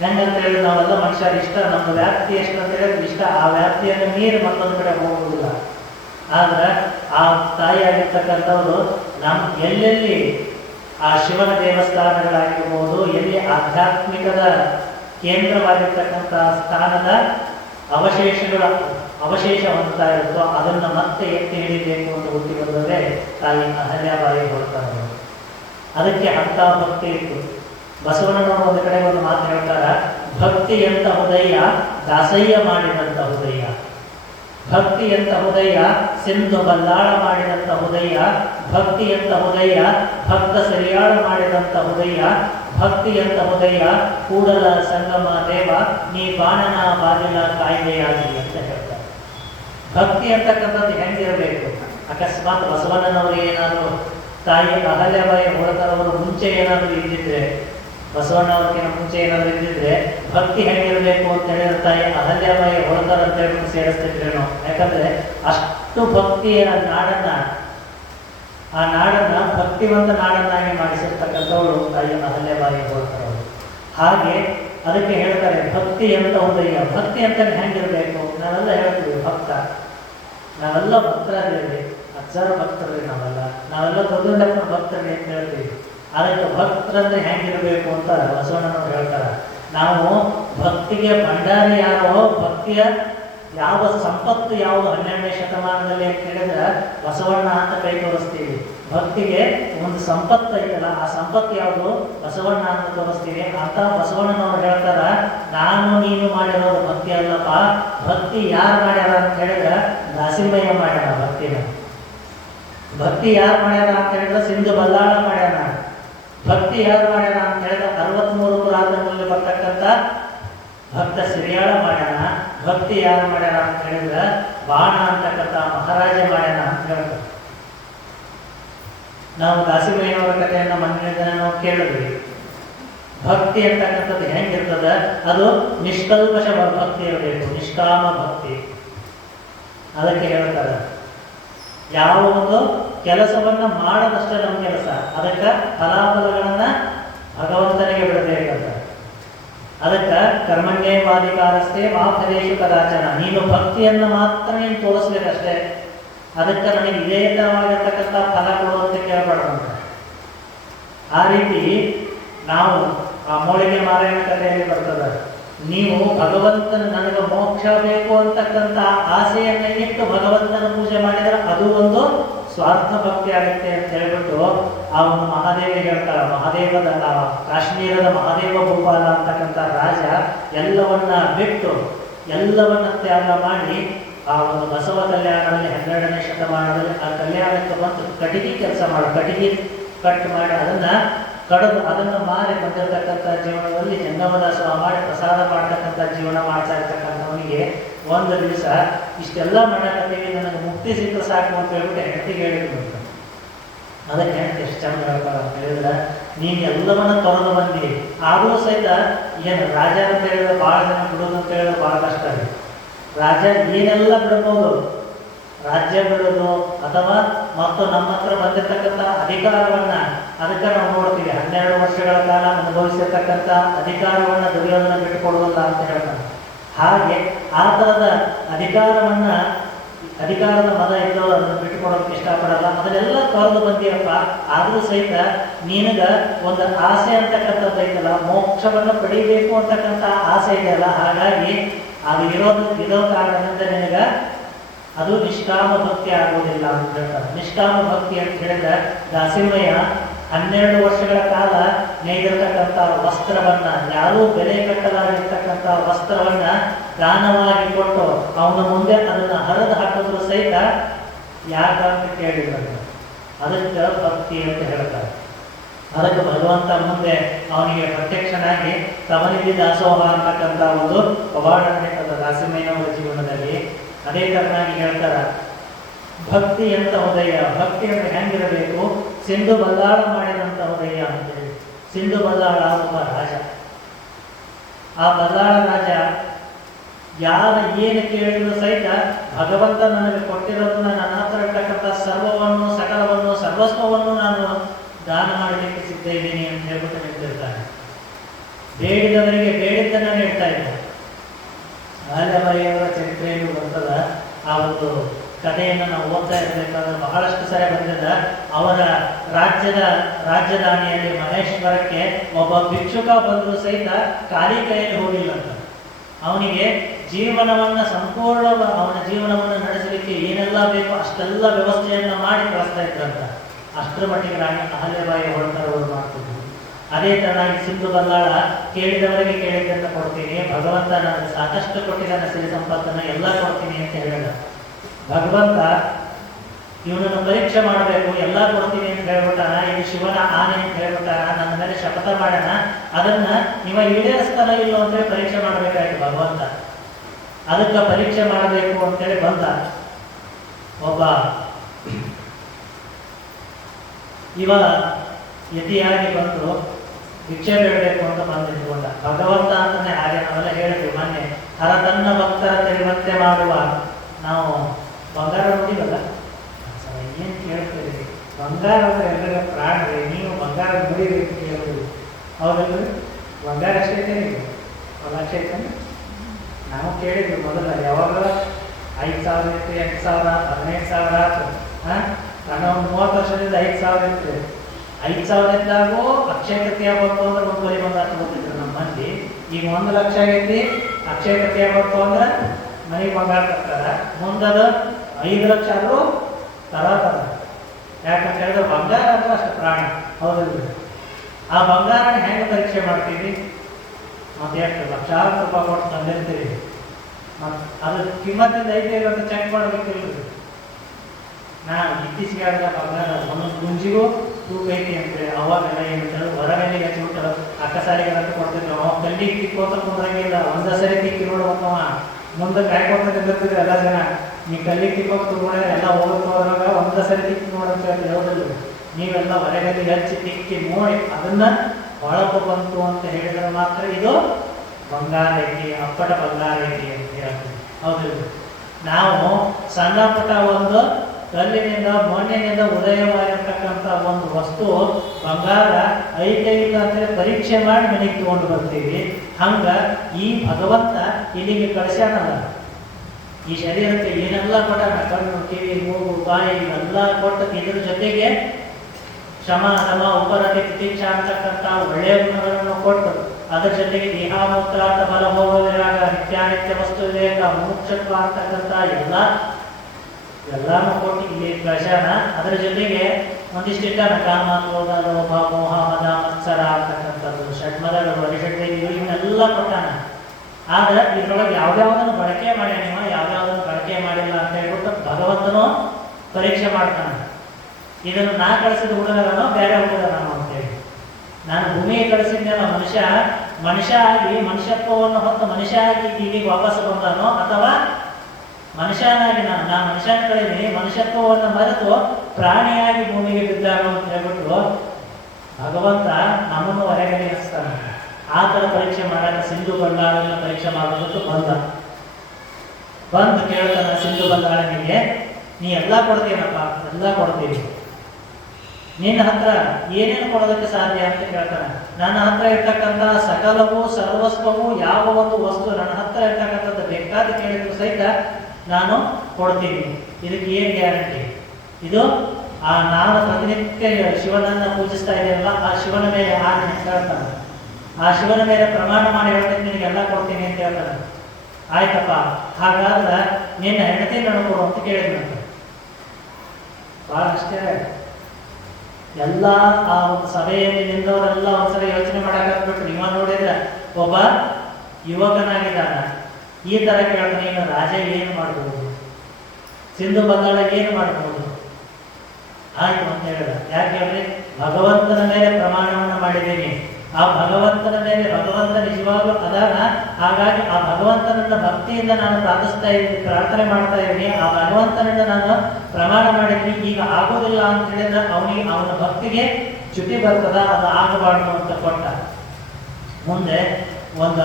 ಹೆಂಗಂತ ಹೇಳಿದ್ರೆ ನಾವೆಲ್ಲ ಮನುಷ್ಯರು ಇಷ್ಟ, ನಮ್ಮ ವ್ಯಾಪ್ತಿ ಎಷ್ಟು ಅಂತ ಹೇಳಿದ್ರೆ ಇಷ್ಟ, ಆ ವ್ಯಾಪ್ತಿಯನ್ನು ಮೀರಿ ಮತ್ತೊಂದು ಕಡೆ ಹೋಗುವುದಿಲ್ಲ. ಆದ್ರೆ ಆ ತಾಯಿಯಾಗಿರ್ತಕ್ಕಂಥವ್ರು ಎಲ್ಲೆಲ್ಲಿ ಆ ಶಿವನ ದೇವಸ್ಥಾನಗಳಾಗಿರ್ಬೋದು, ಎಲ್ಲಿ ಆಧ್ಯಾತ್ಮಿಕದ ಕೇಂದ್ರವಾಗಿರ್ತಕ್ಕಂಥ ಸ್ಥಾನದ ಅವಶೇಷ ಹೊಂದ್ತಾ ಇರುತ್ತೋ ಅದನ್ನು ಮತ್ತೆ ಎತ್ತಿ ಹಿಡಿಬೇಕು ಅಂತ ಹುಟ್ಟಿ ಬಂದರೆ ತಾಯಿ ಅಹಲ್ಯಾಬಾಯಿ ಹೊರತಾರೆ. ಅದಕ್ಕೆ ಅಂತ ಭಕ್ತಿ ಇತ್ತು. ಬಸವಣ್ಣನವರು ಒಂದು ಕಡೆ ಒಂದು ಮಾತು ಹೇಳ್ತಾರ, ಭಕ್ತಿ ಎಂತ ಹೃದಯ ದಾಸಯ್ಯ ಮಾಡಿದಂಥ ಹೃದಯ, ಭಕ್ತಿ ಎಂತ ಹೃದಯ ಸಿಂಧು ಬಲ್ಲಾಳ ಮಾಡಿದಂಥ ಹೃದಯ, ಭಕ್ತಿ ಎಂತ ಹೃದಯ ಭಕ್ತ ಸರಿಯಾಳ ಮಾಡಿದಂಥ ಹೃದಯ, ಭಕ್ತಿ ಎಂತ ಹೃದಯ ಕೂಡಲ ಸಂಗಮ ದೇವ ನೀ ಬಾಣನ ಬಾಗಿಲ ಕಾಯ್ದೆಯಾಗಿ ಅಂತ ಹೇಳ್ತಾರೆ. ಭಕ್ತಿ ಅಂತಕ್ಕಂಥದ್ದು ಹೆಂಗಿರಬೇಕು? ಅಕಸ್ಮಾತ್ ಬಸವಣ್ಣನವರು ಏನಾದರೂ ತಾಯಿ ಅಹಲ್ಯಾಬಾಯಿ ಹೋಳ್ಕರವರು ಮುಂಚೆ ಏನಾದರೂ ಇದ್ದಿದ್ರೆ, ಬಸವಣ್ಣವ್ರಿಗಿನ ಮುಂಚೆ ಏನಾದರೂ ಇದ್ದಿದ್ರೆ ಭಕ್ತಿ ಹೆಂಗಿರಬೇಕು ಅಂತ ಹೇಳಿದ್ರೆ ತಾಯಿ ಅಹಲ್ಯಾಬಾಯಿ ಹೋಳ್ಕರ್ ಅಂತ ಹೇಳ್ಬಿಟ್ಟು ಸೇರಿಸ್ತಿದ್ರೇನೋ. ಯಾಕಂದ್ರೆ ಅಷ್ಟು ಭಕ್ತಿಯ ಆ ನಾಡನ್ನ ಭಕ್ತಿವಂತ ನಾಡನ್ನಾಗಿ ಮಾಡಿಸಿರ್ತಕ್ಕಂಥವಳು ತಾಯಿ ಅಹಲ್ಯಾಬಾಯಿ ಹೋಳ್ಕರ್ ಅವರು. ಹಾಗೆ ಅದಕ್ಕೆ ಹೇಳ್ತಾರೆ ಭಕ್ತಿ ಅಂತ ಹೃದಯ. ಭಕ್ತಿ ಅಂತ ಹೆಂಗಿರ್ಬೇಕು? ನಾವೆಲ್ಲ ಹೇಳ್ತೀವಿ ಭಕ್ತ, ನಾವೆಲ್ಲ ಭಕ್ತರಾಗಿರ್ರಿ, 1000 ಭಕ್ತರ್ರಿ, ನಾವೆಲ್ಲ ದೊಡ್ಡ ಭಕ್ತರಿ ಅಂತ ಹೇಳ್ತೀವಿ. ಅದಕ್ಕೆ ಭಕ್ತರಂದ್ರೆ ಹೆಂಗಿರಬೇಕು ಅಂತ ಬಸವಣ್ಣನವರು ಹೇಳ್ತಾರೆ. ನಾವು ಭಕ್ತಿಗೆ ಭಂಡಾರಿ ಯಾರೋ, ಭಕ್ತಿಯ ಯಾವ ಸಂಪತ್ತು ಯಾವುದು 12ನೇ ಶತಮಾನದಲ್ಲಿ ಅಂತ ಹೇಳಿದ್ರೆ ಬಸವಣ್ಣ ಅಂತ ಕೈ ತೋರಿಸ್ತೀವಿ. ಭಕ್ತಿಗೆ ಒಂದು ಸಂಪತ್ತು ಐತಲ್ಲ, ಆ ಸಂಪತ್ತು ಯಾವುದು? ಬಸವಣ್ಣ ಅಂತ ತೋರಿಸ್ತೀವಿ. ಅಂತ ಬಸವಣ್ಣನವ್ರು ಹೇಳ್ತಾರ, ನಾನು ನೀನು ಮಾಡಿರೋದು ಭಕ್ತಿ ಅಲ್ಲಪ್ಪ, ಭಕ್ತಿ ಯಾರು ಮಾಡ್ಯಾರ ಅಂತ ಹೇಳಿದ್ರೆ ದಾಸಿಮಯ್ಯ ಮಾಡ್ಯಾರ ಭಕ್ತಿನ. ಭಕ್ತಿ ಯಾರು ಮಾಡ್ಯಾರ ಅಂತ ಹೇಳಿದ್ರೆ ಸಿಂಧು ಬಲ್ಲಾಳ ಮಾಡ್ಯಾನ. ಭಕ್ತಿ ಯಾರು ಮಾಡ್ಯಾರ ಅಂತ ಹೇಳಿದ್ರೆ 63 ಪುರಾತನದಲ್ಲಿ ಬರ್ತಕ್ಕಂಥ ಭಕ್ತ ಸಿರಿಯಾಳ ಮಾಡ್ಯಾನ. ಭಕ್ತಿ ಯಾರು ಮಾಡ್ಯಾರ ಅಂತ ಹೇಳಿದ್ರೆ ಬಾಣ ಅಂತಕ್ಕಂಥ ಮಹಾರಾಜ ಮಾಡ್ಯಾನ ಅಂತ ಹೇಳ್ತಾರೆ. ನಾವು ದಾಸಿಮಯ್ಯನವರ ಕಥೆಯನ್ನು ಮೊನ್ನೆ ದಿನ ನಾವು ಕೇಳಿದ್ವಿ. ಭಕ್ತಿ ಅಂತಕ್ಕಂಥದ್ದು ಹೆಂಗಿರ್ತದ? ಅದು ನಿಷ್ಕಲ್ಮಶ ಭಕ್ತಿ ಇರಬೇಕು, ನಿಷ್ಕಾಮ ಭಕ್ತಿ. ಅದಕ್ಕೆ ಹೇಳ್ತಾರೆ ಯಾವ ಒಂದು ಕೆಲಸವನ್ನ ಮಾಡದಷ್ಟೇ ನಮ್ಮ ಕೆಲಸ, ಅದಕ್ಕೆ ಫಲಾಫಲಗಳನ್ನ ಭಗವಂತನಿಗೆ ಬಿಡಬೇಕಂತ. ಅದಕ್ಕೆ ಕರ್ಮಣ್ಯೇವಾಧಿಕಾರಸ್ಥೆ ಮಾ ಫಲೇಷು ಕದಾಚನ. ನೀನು ಭಕ್ತಿಯನ್ನು ಮಾತ್ರ ನೀನು ತೋರಿಸ್ಬೇಕಷ್ಟೇ, ಅದಕ್ಕೆ ನನಗೆ ಇದೇ ತರವಾಗಿರ್ತಕ್ಕಂಥ ಫಲ ಕೊಡುವಂತೆ ಕೇಳಬಾರ್ದಂತ. ಆ ರೀತಿ ನಾವು ಆ ಮೋಳಿಗೆ ಮಾರಾಯಣ ಕಥೆಯಲ್ಲಿ ಬರ್ತದೆ, ನೀವು ಭಗವಂತನ ನನಗೆ ಮೋಕ್ಷ ಬೇಕು ಅಂತಕ್ಕಂಥ ಆಸೆಯನ್ನು ಇಟ್ಟು ಭಗವಂತನ ಪೂಜೆ ಮಾಡಿದರೆ ಅದು ಒಂದು ಸ್ವಾರ್ಥ ಭಕ್ತಿ ಆಗುತ್ತೆ ಅಂತ ಹೇಳ್ಬಿಟ್ಟು ಆ ಒಂದು ಮಹಾದೇವ ಹೇಳ್ತಾರೆ. ಮಹಾದೇವದ ಕಾಶ್ಮೀರದ ಮಹಾದೇವ ಭೂಪಾಲ ಅಂತಕ್ಕಂಥ ರಾಜ ಎಲ್ಲವನ್ನ ಬಿಟ್ಟು ಎಲ್ಲವನ್ನ ತ್ಯಾಗ ಮಾಡಿ ಆ ಒಂದು ಬಸವ ಕಲ್ಯಾಣದಲ್ಲಿ 12ನೇ ಶತಮಾನದಲ್ಲಿ ಆ ಕಲ್ಯಾಣಕ್ಕೆ ಬಂದು ಕಟಿಗೆ ಕೆಲಸ ಮಾಡಿ, ಕಟಿಗೆ ಕಟ್ ಮಾಡಿ ಅದನ್ನು ಮಾರಿ ಬಂದಿರತಕ್ಕಂಥ ಜೀವನದಲ್ಲಿ ಜಂಗಮದಾಸ ಮಾಡಿ ಪ್ರಸಾದ ಮಾಡ್ತಕ್ಕಂಥ ಜೀವನ ಮಾಡ್ತಾ ಇರ್ತಕ್ಕಂಥವನಿಗೆ ಒಂದು ದಿವಸ ಇಷ್ಟೆಲ್ಲ ಮಾಡಕತ್ತೀವಿ, ನನಗೆ ಮುಕ್ತಿ ಸಿಕ್ಕ ಸಾಕು ಅಂತ ಹೇಳ್ಬಿಟ್ಟು ಹೆಂಡತಿಗೆ ಹೇಳಿದ್ರು. ಅದಕ್ಕೆ ಹೆಂಡತಿ ಎಷ್ಟು ಚಂದ ಹೇಳ್ತಾರೆ ಅಂತ ಹೇಳಿದ್ರೆ, ನೀನು ಎಲ್ಲವನ್ನ ತೊರೆದು ಬಂದಿ, ಆದರೂ ಸಹಿತ ಏನು ರಾಜ ಅಂತ ಹೇಳಿದ್ರೆ ಭಾಳ ಜನ ಬಿಡೋದು ಅಂತ ಹೇಳಿದ್ರೆ ಭಾಳ ಕಷ್ಟ ಇದೆ. ರಾಜ ಏನೆಲ್ಲ ಬಿಡಬಹುದು, ರಾಜ್ಯ ಬಿಡೋದು ಅಥವಾ ಮತ್ತು ನಮ್ಮ ಹತ್ರ ಬಂದಿರತಕ್ಕಂಥ ಅಧಿಕಾರವನ್ನ, ಅದಕ್ಕೆ ನಾವು ನೋಡ್ತೀವಿ 12 ವರ್ಷಗಳ ಕಾಲ ಅನುಭವಿಸಿರ್ತಕ್ಕಂಥ ಅಧಿಕಾರವನ್ನ ದುರ್ಯೋಧನ ಬಿಟ್ಟುಕೊಡುವುದಿಲ್ಲ ಅಂತ ಹೇಳ್ತಾನೆ. ಹಾಗೆ ಆ ಥರದ ಅಧಿಕಾರದ ಮದ ಇದ್ದವರು ಅದನ್ನು ಬಿಟ್ಟುಕೊಡೋದಕ್ಕೆ ಇಷ್ಟಪಡಲ್ಲ. ಅದನ್ನೆಲ್ಲ ತೊರೆದು ಬಂದಿರಪ್ಪ, ಆದರೂ ಸಹಿತ ನಿನಗ ಒಂದು ಆಸೆ ಅಂತಕ್ಕಂಥದ್ದು ಐತಲ್ಲ, ಮೋಕ್ಷವನ್ನು ಪಡಿಬೇಕು ಅಂತಕ್ಕಂಥ ಆಸೆ ಇದೆಯಲ್ಲ, ಹಾಗಾಗಿ ಅದು ಇರೋ ಕಾರಣದಿಂದ ನಿನಗ ಅದು ನಿಷ್ಕಾಮ ಭಕ್ತಿ ಆಗುವುದಿಲ್ಲ ಅಂತ ಹೇಳ್ತಾರೆ. ನಿಷ್ಕಾಮ ಭಕ್ತಿ ಅಂತ ಹೇಳಿದ್ರೆ ದಾಸಿಮಯ್ಯ 12 ವರ್ಷಗಳ ಕಾಲ ನೇಯ್ದಿರ್ತಕ್ಕಂಥ ವಸ್ತ್ರವನ್ನ, ಯಾರೂ ಬೆಲೆ ಕಟ್ಟಲಾಗಿರ್ತಕ್ಕಂಥ ವಸ್ತ್ರವನ್ನ ದಾನವಾಗಿ ಕೊಟ್ಟು ಅವನ ಮುಂದೆ ಅದನ್ನು ಹರಿದು ಹಾಕಿದ್ರು ಸಹಿತ ಯಾಕಂತ ಕೇಳಿದ್ರು. ಅದಕ್ಕೆ ಭಕ್ತಿ ಅಂತ ಹೇಳ್ತಾರೆ. ಅದಕ್ಕೆ ಭಗವಂತ ಮುಂದೆ ಅವನಿಗೆ ಪ್ರತ್ಯಕ್ಷನಾಗಿ ತವನಿಧಿ ದಾಸೋಹ ಅಂತಕ್ಕಂಥ ಒಂದು ಪವಾಡ ನಡೀತದ ದಾಸಿಮಯ್ಯನವರ ಜೀವನದಲ್ಲಿ. ಅದೇ ತರನಾಗಿ ಹೇಳ್ತಾರ, ಭಕ್ತಿ ಅಂತ ಹೃದಯ, ಭಕ್ತಿ ಅಂತ ಹೆಂಗಿರಬೇಕು? ಸಿಂಧು ಬಲ್ಲಾಳ ಮಾಡಿದಂಥ ಹೃದಯ ಅಂತೇಳಿ. ಸಿಂಧು ಬಲ್ಲಾಳ ಒಬ್ಬ ರಾಜ. ಆ ಬಲ್ಲಾಳ ರಾಜ ಯಾರು ಏನು ಕೇಳಿದ್ರು ಸಹಿತ ಭಗವಂತ ನನಗೆ ಕೊಟ್ಟಿರೋದನ್ನ ನನ್ನ ಹತ್ರ ಇರ್ತಕ್ಕಂಥ ಸರ್ವವನ್ನು ಸಕಲವನ್ನು ಸರ್ವಸ್ವವನ್ನು ನಾನು ದಾನ ಮಾಡಲಿಕ್ಕೆ ಸಿದ್ಧ ಇದ್ದೀನಿ ಅಂತ ಹೇಳ್ಬಿಟ್ಟು ನಿಂತಿರ್ತಾರೆ. ಬೇಡಿದವರಿಗೆ ಬೇಡಿದ್ದನ್ನ ನೀಡ್ತಾ ಇದ್ದಾರೆ. ಅಹಲ್ಯಾಬಾಯಿಯವರ ಚರಿತ್ರೆಯಲ್ಲೂ ಬರ್ತದ. ಆ ಒಂದು ಕಥೆಯನ್ನು ನಾವು ಓದ್ತಾ ಇರಬೇಕಾದ್ರೆ ಬಹಳಷ್ಟು ಸರಿ ಬಂದಿದ್ದ. ಅವರ ರಾಜಧಾನಿಯಲ್ಲಿ ಮಹೇಶ್ವರಕ್ಕೆ ಒಬ್ಬ ಭಿಕ್ಷುಕ ಬಂದರೂ ಸಹಿತ ಖಾಲಿ ಕೈಯಲ್ಲಿ ಹೋಗಿಲ್ಲ ಅಂತ. ಅವನಿಗೆ ಜೀವನವನ್ನ ಸಂಪೂರ್ಣ ಅವನ ಜೀವನವನ್ನು ನಡೆಸಲಿಕ್ಕೆ ಏನೆಲ್ಲ ಬೇಕೋ ಅಷ್ಟೆಲ್ಲ ವ್ಯವಸ್ಥೆಯನ್ನ ಮಾಡಿ ಕಳಿಸ್ತಾ ಇದ್ರಂತ. ಅಷ್ಟರ ಮಟ್ಟಿಗೆ ರಾಣಿ ಅಹಲ್ಯಾಬಾಯಿ ಹೋಳ್ಕರವರು ಮಾಡ್ತಿದ್ರು. ಅದೇ ತರನಾಗಿ ಸಿಂಧು ಬಲ್ಲಾಳ ಕೇಳಿದವರಿಗೆ ಕೇಳಿದ್ದನ್ನು ಕೊಡ್ತೀನಿ, ಭಗವಂತ ನನಗೆ ಸಾಕಷ್ಟು ಕೊಟ್ಟಿದ್ದಾನೆ, ಸಿರಿ ಸಂಪತ್ತನ್ನು ಎಲ್ಲ ಕೊಡ್ತೀನಿ ಅಂತ ಹೇಳಿದ. ಭಗವಂತ ಇವನನ್ನು ಪರೀಕ್ಷೆ ಮಾಡಬೇಕು, ಎಲ್ಲ ಕೊಡ್ತೀನಿ ಅಂತ ಹೇಳ್ಬಿಟ್ಟಾನ. ಇದು ಶಿವನ ಆನೆ ಅಂತ ಹೇಳ್ಬಿಟ್ಟಾನ, ನನ್ನ ಮೇಲೆ ಶಪಥ ಮಾಡೋಣ, ಅದನ್ನ ಇವ ಈಡೇರಿಸ್ತಾನ ಇಲ್ಲೋ ಅಂತೇಳಿ ಪರೀಕ್ಷೆ ಮಾಡಬೇಕಾಯ್ತು ಭಗವಂತ. ಅದಕ್ಕೆ ಪರೀಕ್ಷೆ ಮಾಡಬೇಕು ಅಂತೇಳಿ ಬಂದ. ಒಬ್ಬ ಇವ ಯತಿಯಾಗಿ ಬಂದು ಭಿಕ್ಷೆ ಬೇಡಬೇಕು ಅಂತ ಬಂದಿಟ್ಕೊಂಡ. ಭಗವಂತ ಅಂತಾನೆ ಹಾಗೆ ನಾವೆಲ್ಲ ಹೇಳಿದ್ವಿ ಮೊನ್ನೆ, ಹರ ತನ್ನ ಭಕ್ತರ ತೆರೆಯುವಂತೆ ಮಾಡುವ. ನಾವು ಬಂಗಾರ ನೋಡಿವಲ್ಲ, ಏನ್ ಕೇಳ್ತೀರಿ? ಬಂಗಾರ ಅಂದ್ರೆ ಎಲ್ಲರ ಪ್ರಾಣ ರೀ. ನೀವು ಬಂಗಾರ ನೋಡಿಬೇಕು ಕೇಳಿದ್ರಿ, ಹೌದಲ್ರಿ? ಬಂಗಾರ ಎಷ್ಟೈತೆ ನೀವು? 1 ಲಕ್ಷ ಐತೆ. ನಾವು ಕೇಳಿದ್ವಿ ಮೊದಲ, ಯಾವಾಗ 5,000 ಇತ್ತು, 8,000, 15,000 ಆಯ್ತು. ನಾನು ಒಂದು 30 ವರ್ಷದಿಂದ 5,000 ಇತ್ತು. 5,000 ಇದ್ದಾಗೂ ಅಕ್ಷಯ ತೃತೀಯ ಬಂತು ಅಂದ್ರೆ 1 ಬಂಗಾರ ತಗೋತಿದ್ರು ನಮ್ಮ ಮಂದಿ. ಈಗ 1 ಲಕ್ಷ ಆಗೈತಿ, ಅಕ್ಷಯ ತೃತೀಯ ಬಂತು ಅಂದ್ರೆ ಮನೆಗೆ ಬಂಗಾರ ತರ್ತಾರ. ಮುಂದದ 5 ಲಕ್ಷ ಆದರೂ ತರತಾರ. ಯಾಕಂತ ಹೇಳಿದ್ರೆ ಬಂಗಾರ ಅಂದ್ರೆ ಅಷ್ಟು ಪ್ರಾಣ, ಹೌದಿಲ್ಲ? ಆ ಬಂಗಾರನ ಹೆಂಗೆ ಪರೀಕ್ಷೆ ಮಾಡ್ತೀವಿ? ಮತ್ತೆ ಎಷ್ಟು ಲಕ್ಷಾಂತರ ರೂಪಾಯಿ ಕೊಟ್ಟು ತಂದಿರ್ತೀವಿ, ಮತ್ತು ಅದು ಕಿಮ್ಮತ್ತಿಂದ ಐತೆ ಅಂತ ಚೆಕ್ ಮಾಡಬೇಕಿಲ್ಲ. ನಾನು ಇತ್ತೀಚೆಗೆ ಆದ ಬಂಗಾರ ಒಂದೊಂದು ಗುಂಜಿಗೂ ತೂಕ ಐತಿ ಅಂತೇಳಿ ಅವಾಗೆಲ್ಲ ಏನು ಹೊರಗಲ್ಲಿಗೆ ಹಚ್ಚಿಬಿಟ್ಟು ಅಕ್ಕಸಾರಿಗಾರಂತ ಕೊಡ್ತಿದ್ರು. ಅವ ಕಲ್ಲಿಗೆ ತಿಕ್ಕೋತ ಕುಂದ್ರಂಗಿಲ್ಲ, ಒಂದ ಸರಿ ತಿಕ್ಕಿ ನೋಡುವಂತವ ಮುಂದಕ್ಕೆ ಹಾಕೊತ ನಿಂದಿರ್ತಿದ್ರು ಎಲ್ಲ ಜನ. ನೀ ಕಲ್ಲಿಗೆ ತಿಕ್ಕೋತ ಕುಂದ್ಕೊಂಡ್ರೆ ಎಲ್ಲ ಹೋಗೋದ್ರೊಳಗ ಒಂದ ಸರಿ ತಿಕ್ಕಿ ನೋಡಂತ ಹೇಳಿ ಹೇಳೋದಿಲ್ಲ. ನೀವೆಲ್ಲ ಹೊರಗಲ್ಲಿಗೆ ಹಚ್ಚಿ ತಿಕ್ಕಿ ನೋಡಿ ಅದನ್ನ ಒಳಗೆ ಬಂತು ಅಂತ ಹೇಳಿದ್ರೆ ಮಾತ್ರ ಇದು ಬಂಗಾರ ಐತಿ, ಅಪ್ಪಟ ಬಂಗಾರ ಐತಿ ಅಂತ ಹೇಳ್ತೀವಿ, ಹೌದಿಲ್ಲ? ನಾವು ಸಣ್ಣ ಪುಟ್ಟ ಒಂದು ಕಲ್ಲಿನಿಂದ ಮಣ್ಣಿನಿಂದ ಉದಯವಾಗಿರ್ತಕ್ಕಂಥ ಒಂದು ವಸ್ತು ಬಂಗಾರ ಐತೆ ಇಲ್ಲ ಅಂತೇಳಿ ಪರೀಕ್ಷೆ ಮಾಡಿ ಮನೆಗೆ ತಗೊಂಡು ಬರ್ತೀವಿ. ಹಂಗ ಈ ಭಗವಂತ ಇಲ್ಲಿಗೆ ಕಳಿಸ್ಯಾನಲ್ಲ, ಈ ಶರೀರಕ್ಕೆ ಏನೆಲ್ಲ ಕೊಟ್ಟಾನ, ಕಣ್ಣು, ಕಿವಿ, ಮೂಗು, ಬಾಯಿ ಇವೆಲ್ಲ ಕೊಟ್ಟ, ಇದ್ರ ಜೊತೆಗೆ ಕ್ಷಮ, ದಮ, ಉಪರತಿ, ತಿತಿಕ್ಷಾ ಅಂತಕ್ಕಂಥ ಒಳ್ಳೆಯ ಗುಣಗಳನ್ನು ಕೊಟ್ಟು, ಅದರ ಜೊತೆಗೆ ದೇಹಾಮೂತ್ರಾರ್ಥ ಬಲ ಹೋಗೋದ್ರಾಗ ನಿತ್ಯಾನಿತ್ಯ ವಸ್ತು ವಿವೇಕ, ಮೋಕ್ಷತ್ವ ಅಂತಕ್ಕಂಥ ಎಲ್ಲಾನು ಕೊಟ್ಟು ಇಲ್ಲಿ ಕಳ್ಸ್ಯಾನ. ಅದರ ಜೊತೆಗೆ ಒಂದಿಷ್ಟಿಟ್ಟ ಕಾಮ, ಕ್ರೋಧ, ಲೋಭ, ಮೋಹ, ಮದ, ಮತ್ಸರ ಅಂತಕ್ಕಂಥದ್ದು ಷಡ್ಮದಗಳು, ಅರಿಷಡ್ವೇದಿ ಇವನ್ನೆಲ್ಲ ಕೊಟ್ಟಾನ. ಆದ್ರೆ ಇದ್ರೊಳಗೆ ಯಾವ್ಯಾವುದನ್ನು ಬಳಕೆ ಮಾಡ್ಯಾನ, ನೀವು ಯಾವ್ಯಾವುದನ್ನು ಬಳಕೆ ಮಾಡಿಲ್ಲ ಅಂತ ಹೇಳ್ಬಿಟ್ಟು ಭಗವಂತನು ಪರೀಕ್ಷೆ ಮಾಡ್ತಾನ. ಇದನ್ನು ನಾ ಕಳಿಸಿದ ಹುಡುಗನೋ ಬೇರೆ ಹುಡುಗನೋ ಅಂತೇಳಿ. ನಾನು ಭೂಮಿಗೆ ಕಳಿಸಿದ್ನೆಲ್ಲ ಮನುಷ್ಯ ಆಗಿ ಮನುಷ್ಯತ್ವವನ್ನು ಹೊತ್ತು ಮನುಷ್ಯ ಆಗಿ ಇಲ್ಲಿಗೆ ವಾಪಸ್ ಬಂದನೋ, ಅಥವಾ ಮನುಷ್ಯನಾಗಿ ನಾ ಮನುಷ್ಯನ ಕಳೀನಿ ಮನುಷ್ಯತ್ವವನ್ನು ಮರೆತು ಪ್ರಾಣಿಯಾಗಿ ಭೂಮಿಗೆ ಬಿದ್ದಾನು ಅಂತ ಹೇಳ್ಬಿಟ್ಟು ಭಗವಂತ ನಮ್ಮನ್ನು ಹೊರಗಡೆ ಹಚ್ತಾನೆ. ಆ ಥರ ಪರೀಕ್ಷೆ ಮಾಡಾಕ ಸಿಂಧು ಬಂಗಾಳನ್ನ ಪರೀಕ್ಷೆ ಮಾಡೋದಕ್ಕೆ ಬಂದು ಕೇಳ್ತಾನ ಸಿಂಧು ಬಂಗಾಳನಿಗೆ, ನೀ ಎಲ್ಲ ಕೊಡ್ತೀನಪ್ಪ, ಎಲ್ಲ ಕೊಡ್ತೀವಿ, ನಿನ್ನ ಹತ್ರ ಏನೇನು ಕೊಡೋದಕ್ಕೆ ಸಾಧ್ಯ ಅಂತ ಕೇಳ್ತಾನೆ. ನನ್ನ ಹತ್ರ ಇರ್ತಕ್ಕಂಥ ಸಕಲವು ಸರ್ವಸ್ವವು ಯಾವ ಒಂದು ವಸ್ತು ನನ್ನ ಹತ್ರ ಇರ್ತಕ್ಕಂಥದ್ದು ಬೇಕಾದ ಕೇಳಿದ್ರು ಸಹಿತ ನಾನು ಕೊಡ್ತೀನಿ. ಇದಕ್ಕೆ ಏನು ಗ್ಯಾರಂಟಿ? ಇದು ನಾನು ಪ್ರತಿನಿತ್ಯ ಶಿವನನ್ನು ಪೂಜಿಸ್ತಾ ಇದ್ದೀನಲ್ಲ, ಆ ಶಿವನ ಮೇಲೆ ಆನೆ ಹೇಳ್ತಾನೆ. ಆ ಶಿವನ ಮೇಲೆ ಪ್ರಮಾಣ ಮಾಡಿ ಹೇಳ್ತೀನಿ, ನಿನಗೆಲ್ಲ ಕೊಡ್ತೀನಿ ಅಂತ ಹೇಳ್ತಾನೆ. ಆಯ್ತಪ್ಪ, ಹಾಗಾದ್ರೆ ನಿನ್ನ ಹೆಂಡತಿ ನಡ್ಕೊಡು ಅಂತ ಕೇಳಿದ್ನಂತೆ. ಭಾಳ ಅಷ್ಟೇ ಎಲ್ಲ ಆ ಒಂದು ಸಭೆಯಲ್ಲಿ ನಿಂದವರೆಲ್ಲ ಒಂದ್ಸಲ ಯೋಚನೆ ಮಾಡಾಕತ್ಬಿಟ್ರು. ಇವ ನೋಡಿದ್ರೆ ಒಬ್ಬ ಯುವಕನಾಗಿದ್ದಾನ, ಈ ತರ ಕೇಳ್ತಾನೆ, ಇನ್ನು ರಾಜ ಏನು ಮಾಡ್ಬೋದು, ಸಿಂಧು ಬಂಗಾಳ ಏನು ಮಾಡ್ಬೋದು? ಆಯ್ತು ಅಂತ ಹೇಳಿದ. ಯಾಕೆ ಹೇಳ್ರಿ? ಭಗವಂತನ ಮೇಲೆ ಪ್ರಮಾಣವನ್ನು ಮಾಡಿದ್ದೀನಿ. ಆ ಭಗವಂತನ ಮೇಲೆ ಭಗವಂತ ನಿಜವಾಗ್ಲೂ ಅದಾನ. ಹಾಗಾಗಿ ಆ ಭಗವಂತನನ್ನ ಭಕ್ತಿಯಿಂದ ನಾನು ಪ್ರಾರ್ಥನೆ ಮಾಡ್ತಾ ಇದ್ದೀನಿ. ಆ ಭಗವಂತನನ್ನ ನಾನು ಪ್ರಮಾಣ ಮಾಡಿದ್ದೀನಿ. ಈಗ ಆಗೋದಿಲ್ಲ ಅಂತ ಹೇಳಿದ್ರೆ ಅವನ ಭಕ್ತಿಗೆ ಚ್ಯುತಿ ಬರ್ತದ, ಅದು ಆಗಬಾರ್ದು ಅಂತ ಕೊಟ್ಟ. ಮುಂದೆ ಒಂದು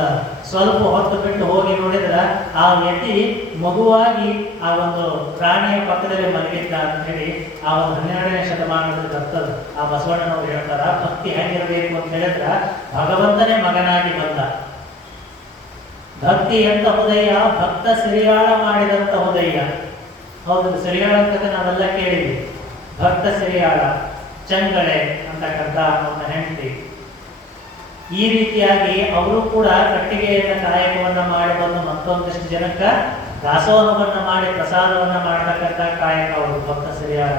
ಸ್ವಲ್ಪ ಹೊತ್ತು ಬಿಟ್ಟು ಹೋಗಿ ನೋಡಿದ್ರೆ ಆ ಯತಿ ಮಗುವಾಗಿ ಆ ಒಂದು ಪ್ರಾಣಿಯ ಪಕ್ಕದಲ್ಲಿ ಮಲಗಿದ್ದ ಅಂತ ಹೇಳಿ ಆ ಒಂದು 12ನೇ ಶತಮಾನದಲ್ಲಿ ಬರ್ತದೆ. ಆ ಬಸವಣ್ಣನವರು ಹೇಳ್ತಾರ, ಭಕ್ತಿ ಹೆಂಗಿರಬೇಕು ಅಂತ ಹೇಳಿದ್ರ ಭಗವಂತನೇ ಮಗನಾಗಿ ಬಂದ. ಭಕ್ತಿ ಎಂತ ಉದಯ, ಭಕ್ತ ಸಿರಿಯಾಳ ಮಾಡಿದಂತ ಉದಯ. ಹೌದು, ಸಿರಿಯಾಳ ಅಂತ ನಾವೆಲ್ಲ ಕೇಳಿದ್ವಿ. ಭಕ್ತ ಸಿರಿಯಾಳ, ಚಂಗಳೆ ಅಂತಕ್ಕಂಥ ಅವನ ಹೆಂಡತಿ. ಈ ರೀತಿಯಾಗಿ ಅವರು ಕೂಡ ಕಟ್ಟಿಗೆಯಿಂದ ಕಾಯಕವನ್ನ ಮಾಡಿ ಬಂದು ಮತ್ತೊಂದಿಷ್ಟು ಜನಕ್ಕ ದಾಸೋಹವನ್ನ ಮಾಡಿ ಪ್ರಸಾದವನ್ನ ಮಾಡತಕ್ಕಂಥ ಕಾಯಕ ಅವರು ಭಕ್ತ ಸಿರಿಯಾಳ.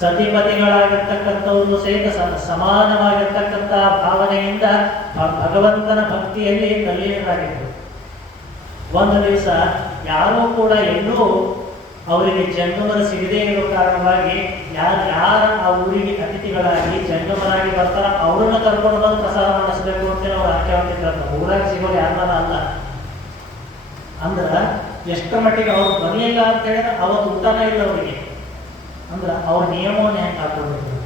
ಸತಿಪತಿಗಳಾಗಿರ್ತಕ್ಕಂಥವರು ಸಹಿತ ಸಮಾನವಾಗಿರ್ತಕ್ಕಂಥ ಭಾವನೆಯಿಂದ ಭಗವಂತನ ಭಕ್ತಿಯಲ್ಲಿ ತಲ್ಲೀನರಾಗಿದ್ದರು. ಒಂದು ದಿವಸ ಯಾರೂ ಕೂಡ ಎಲ್ಲೂ ಅವರಿಗೆ ಜಂಗಮರು ಸಿಗದೇ ಇರೋ ಕಾರಣವಾಗಿ ಯಾರ ಆ ಊರಿಗೆ ಅತಿಥಿಗಳಾಗಿ ಜಂಗಮರಾಗಿ ಬರ್ತಾರ ಅವ್ರನ್ನ ಕರ್ಕೊಂಡು ಬಂದು ಪ್ರಸಾದ ಮಾಡಿಸ್ಬೇಕು ಅಂತೇಳಿ ಅವ್ರು ಆಕೆ ಹೊಂದಿದ್ರಂತ. ಊರಾಗ ಸಿಗೋರು ಯಾರನ್ನ ಅಲ್ಲ. ಅಂದ್ರ ಎಷ್ಟರ ಮಟ್ಟಿಗೆ ಅವ್ರು ಬರಲಿಲ್ಲ ಅಂತ ಹೇಳಿದ್ರೆ ಅವತ್ತು ಊಟನ ಇಲ್ಲ ಅವರಿಗೆ. ಅಂದ್ರ ಅವ್ರ ನಿಯಮವನ್ನ ಹೆಂಗೆ ಹಾಕೊಂಡಿದ್ರು.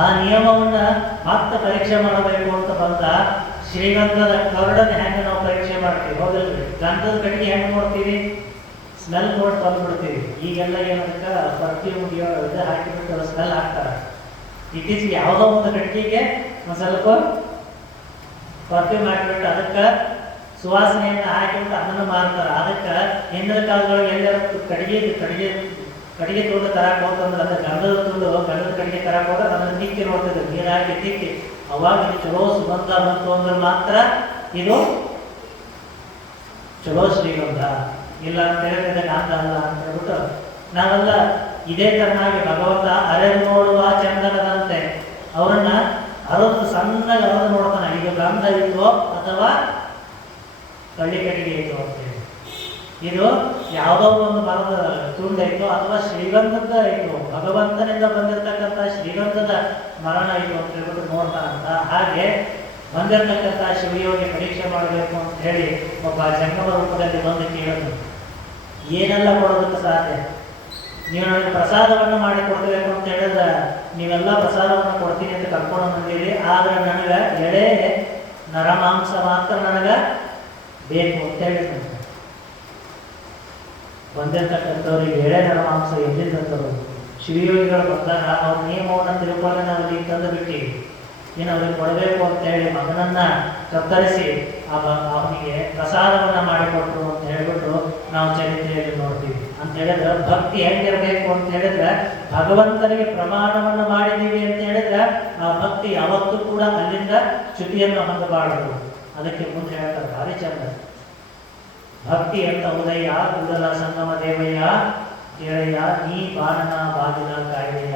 ಆ ನಿಯಮವನ್ನ ಮತ್ತೆ ಪರೀಕ್ಷೆ ಮಾಡಬೇಕು ಅಂತ ಬಂದ ಶ್ರೀಗಂಧದ ಕರಡನ್ನ ಹೆಂಗೆ ನಾವು ಪರೀಕ್ಷೆ ಮಾಡ್ತೀವಿ, ಹೌದಲ್ರಿ? ಗಂಧದ ಕಡೆಗೆ ಹೆಂಗೆ ನೋಡ್ತೀವಿ, ಸ್ಮೆಲ್ ನೋಡಿ ತಂದ್ಬಿಡ್ತೀವಿ. ಈಗೆಲ್ಲ ಏನಂತ ಪರ್ಫ್ಯೂಮ್ ಇದು ಹಾಕಿಬಿಟ್ಟು ಸ್ಮೆಲ್ ಹಾಕ್ತಾರ. ಇತ್ತೀಚೆಗೆ ಯಾವುದೋ ಒಂದು ಕಟ್ಟಿಗೆಗೆ ಒಂದು ಸ್ವಲ್ಪ ಪರ್ಫ್ಯೂಮ್ ಹಾಕಿಬಿಟ್ಟು ಅದಕ್ಕೆ ಸುವಾಸನೆಯನ್ನು ಹಾಕಿಬಿಟ್ಟು ಅದನ್ನು ಮಾರ್ತಾರ. ಅದಕ್ಕೆ ಹಿಂದಿನ ಕಾಲದೊಳಗೆ ಎಲ್ಲರೂ ಕಡಿಗೆ ತುಂಡು ತರಕ್ಕೆ ಹೋಗ್ತಂದ್ರೆ ಅದು ಗಂಧದ ತುಂಡು, ಗಂಧದ ಕಡಿಗೆ ತರಕ್ಕೆ ಹೋದ್ರೆ ಅದನ್ನು ತಿಕ್ಕಿ ನೋಡ್ತಿದ್ರು, ನೀರು ಹಾಕಿ ತಿಕ್ಕಿ. ಅವಾಗ ಇದು ಚಲೋ ಸುಗಂಧ ಬಂತು ಅಂದ್ರೆ ಮಾತ್ರ ಇದು ಚಲೋ ಶ್ರೀಗಂಧ, ಇಲ್ಲ ಅಂತ ಹೇಳಿದ್ರೆ ಗಂಧ ಅಲ್ಲ ಅಂತ ಹೇಳ್ಬಿಟ್ಟು ನಾವೆಲ್ಲ ಇದೇ ತರನಾಗಿ ಭಗವಂತ ಅರೆದು ನೋಡುವ ಚಂದನದಂತೆ ಅವರನ್ನ ಸಣ್ಣಗೆ ಅರದು ನೋಡ್ತಾನೆ. ಇದು ಗಂಧ ಇತ್ತು ಅಥವಾ ಕಳ್ಳಿ ಕಟ್ಟಿಗೆ ಇತ್ತು ಅಂತೇಳಿ, ಇದು ಯಾವುದೋ ಒಂದು ಮರದ ತುಂಡ ಇತ್ತು ಅಥವಾ ಶ್ರೀಗಂಧದ ಇತ್ತು, ಭಗವಂತನಿಂದ ಬಂದಿರತಕ್ಕಂಥ ಶ್ರೀಗಂಧದ ಮರಣ ಇತ್ತು ಅಂತ ಹೇಳ್ಬಿಟ್ಟು ನೋಡ್ತಾನಂತ. ಹಾಗೆ ಬಂದಿರತಕ್ಕಂಥ ಶಿವಯೋಗಿ ಪರೀಕ್ಷೆ ಮಾಡಬೇಕು ಅಂತ ಹೇಳಿ ಒಬ್ಬ ಜಂಗಮ ರೂಪದಲ್ಲಿ ಬಂದು ಕೇಳಿದ್ರು, ಏನೆಲ್ಲ ಕೊಡೋದಕ್ಕೆ ಸಾಧ್ಯ? ನೀವು ನನಗೆ ಪ್ರಸಾದವನ್ನು ಮಾಡಿ ಕೊಡ್ಬೇಕು ಅಂತ ಹೇಳಿದ್ರೆ ನೀವೆಲ್ಲ ಪ್ರಸಾದವನ್ನು ಕೊಡ್ತೀನಿ ಅಂತ ಕರ್ಕೊಂಡು ಬಂದಿರಿ, ಆದ್ರೆ ನನಗೆ ಎಳೆ ನರಮಾಂಸ ಮಾತ್ರ ನನಗೆ ಬೇಕು ಅಂತ ಹೇಳಿದಂತೆ. ಬಂದಿರತಕ್ಕಂಥವ್ರಿಗೆ ಎಳೆ ನರಮಾಂಸ ಎಲ್ಲಿಂದ ತರೋದು? ಶಿವಯೋಗಿಗಳು ಬಂದಾಗ ಅವ್ರ ನಿಯಮವನ್ನು ತಿಳ್ಕೊಂಡು ನಾವು ಇಲ್ಲಿ ತಂದು ಬಿಟ್ಟಿವಿ. ಇನ್ನು ಅವ್ರಿಗೆ ಕೊಡಬೇಕು ಅಂತ ಹೇಳಿ ಮಗನನ್ನ ಕತ್ತರಿಸಿ ಅವನಿಗೆ ಪ್ರಸಾದವನ್ನ ಮಾಡಿಕೊಟ್ರು ಅಂತ ಹೇಳ್ಬಿಟ್ಟು ನಾವು ಚರಿತ್ರೆಯಲ್ಲಿ ನೋಡ್ತೀವಿ. ಅಂತ ಹೇಳಿದ್ರೆ ಭಕ್ತಿ ಹೆಂಗಿರ್ಬೇಕು ಅಂತ ಹೇಳಿದ್ರೆ ಭಗವಂತನಿಗೆ ಪ್ರಮಾಣವನ್ನ ಮಾಡಿದೀವಿ ಅಂತ ಹೇಳಿದ್ರೆ ಆ ಭಕ್ತಿ ಯಾವತ್ತೂ ಕೂಡ ಅಲ್ಲಿಂದ ಚ್ಯುತಿಯನ್ನು ಹೊಂದಬಾರದು. ಅದಕ್ಕೆ ಮುಂದೆ ಹೇಳ್ತಾರೆ ಭಾರಿ ಚಂದ, ಭಕ್ತಿ ಅಂತ ಉದಯ ಕೂಡಲ ಸಂಗಮ ದೇವಯ್ಯ ಕೇಳಯ್ಯ ನೀ ಬಾಣನ ಬಾಗಿಲ ಕಾಯ್ದೆಯ.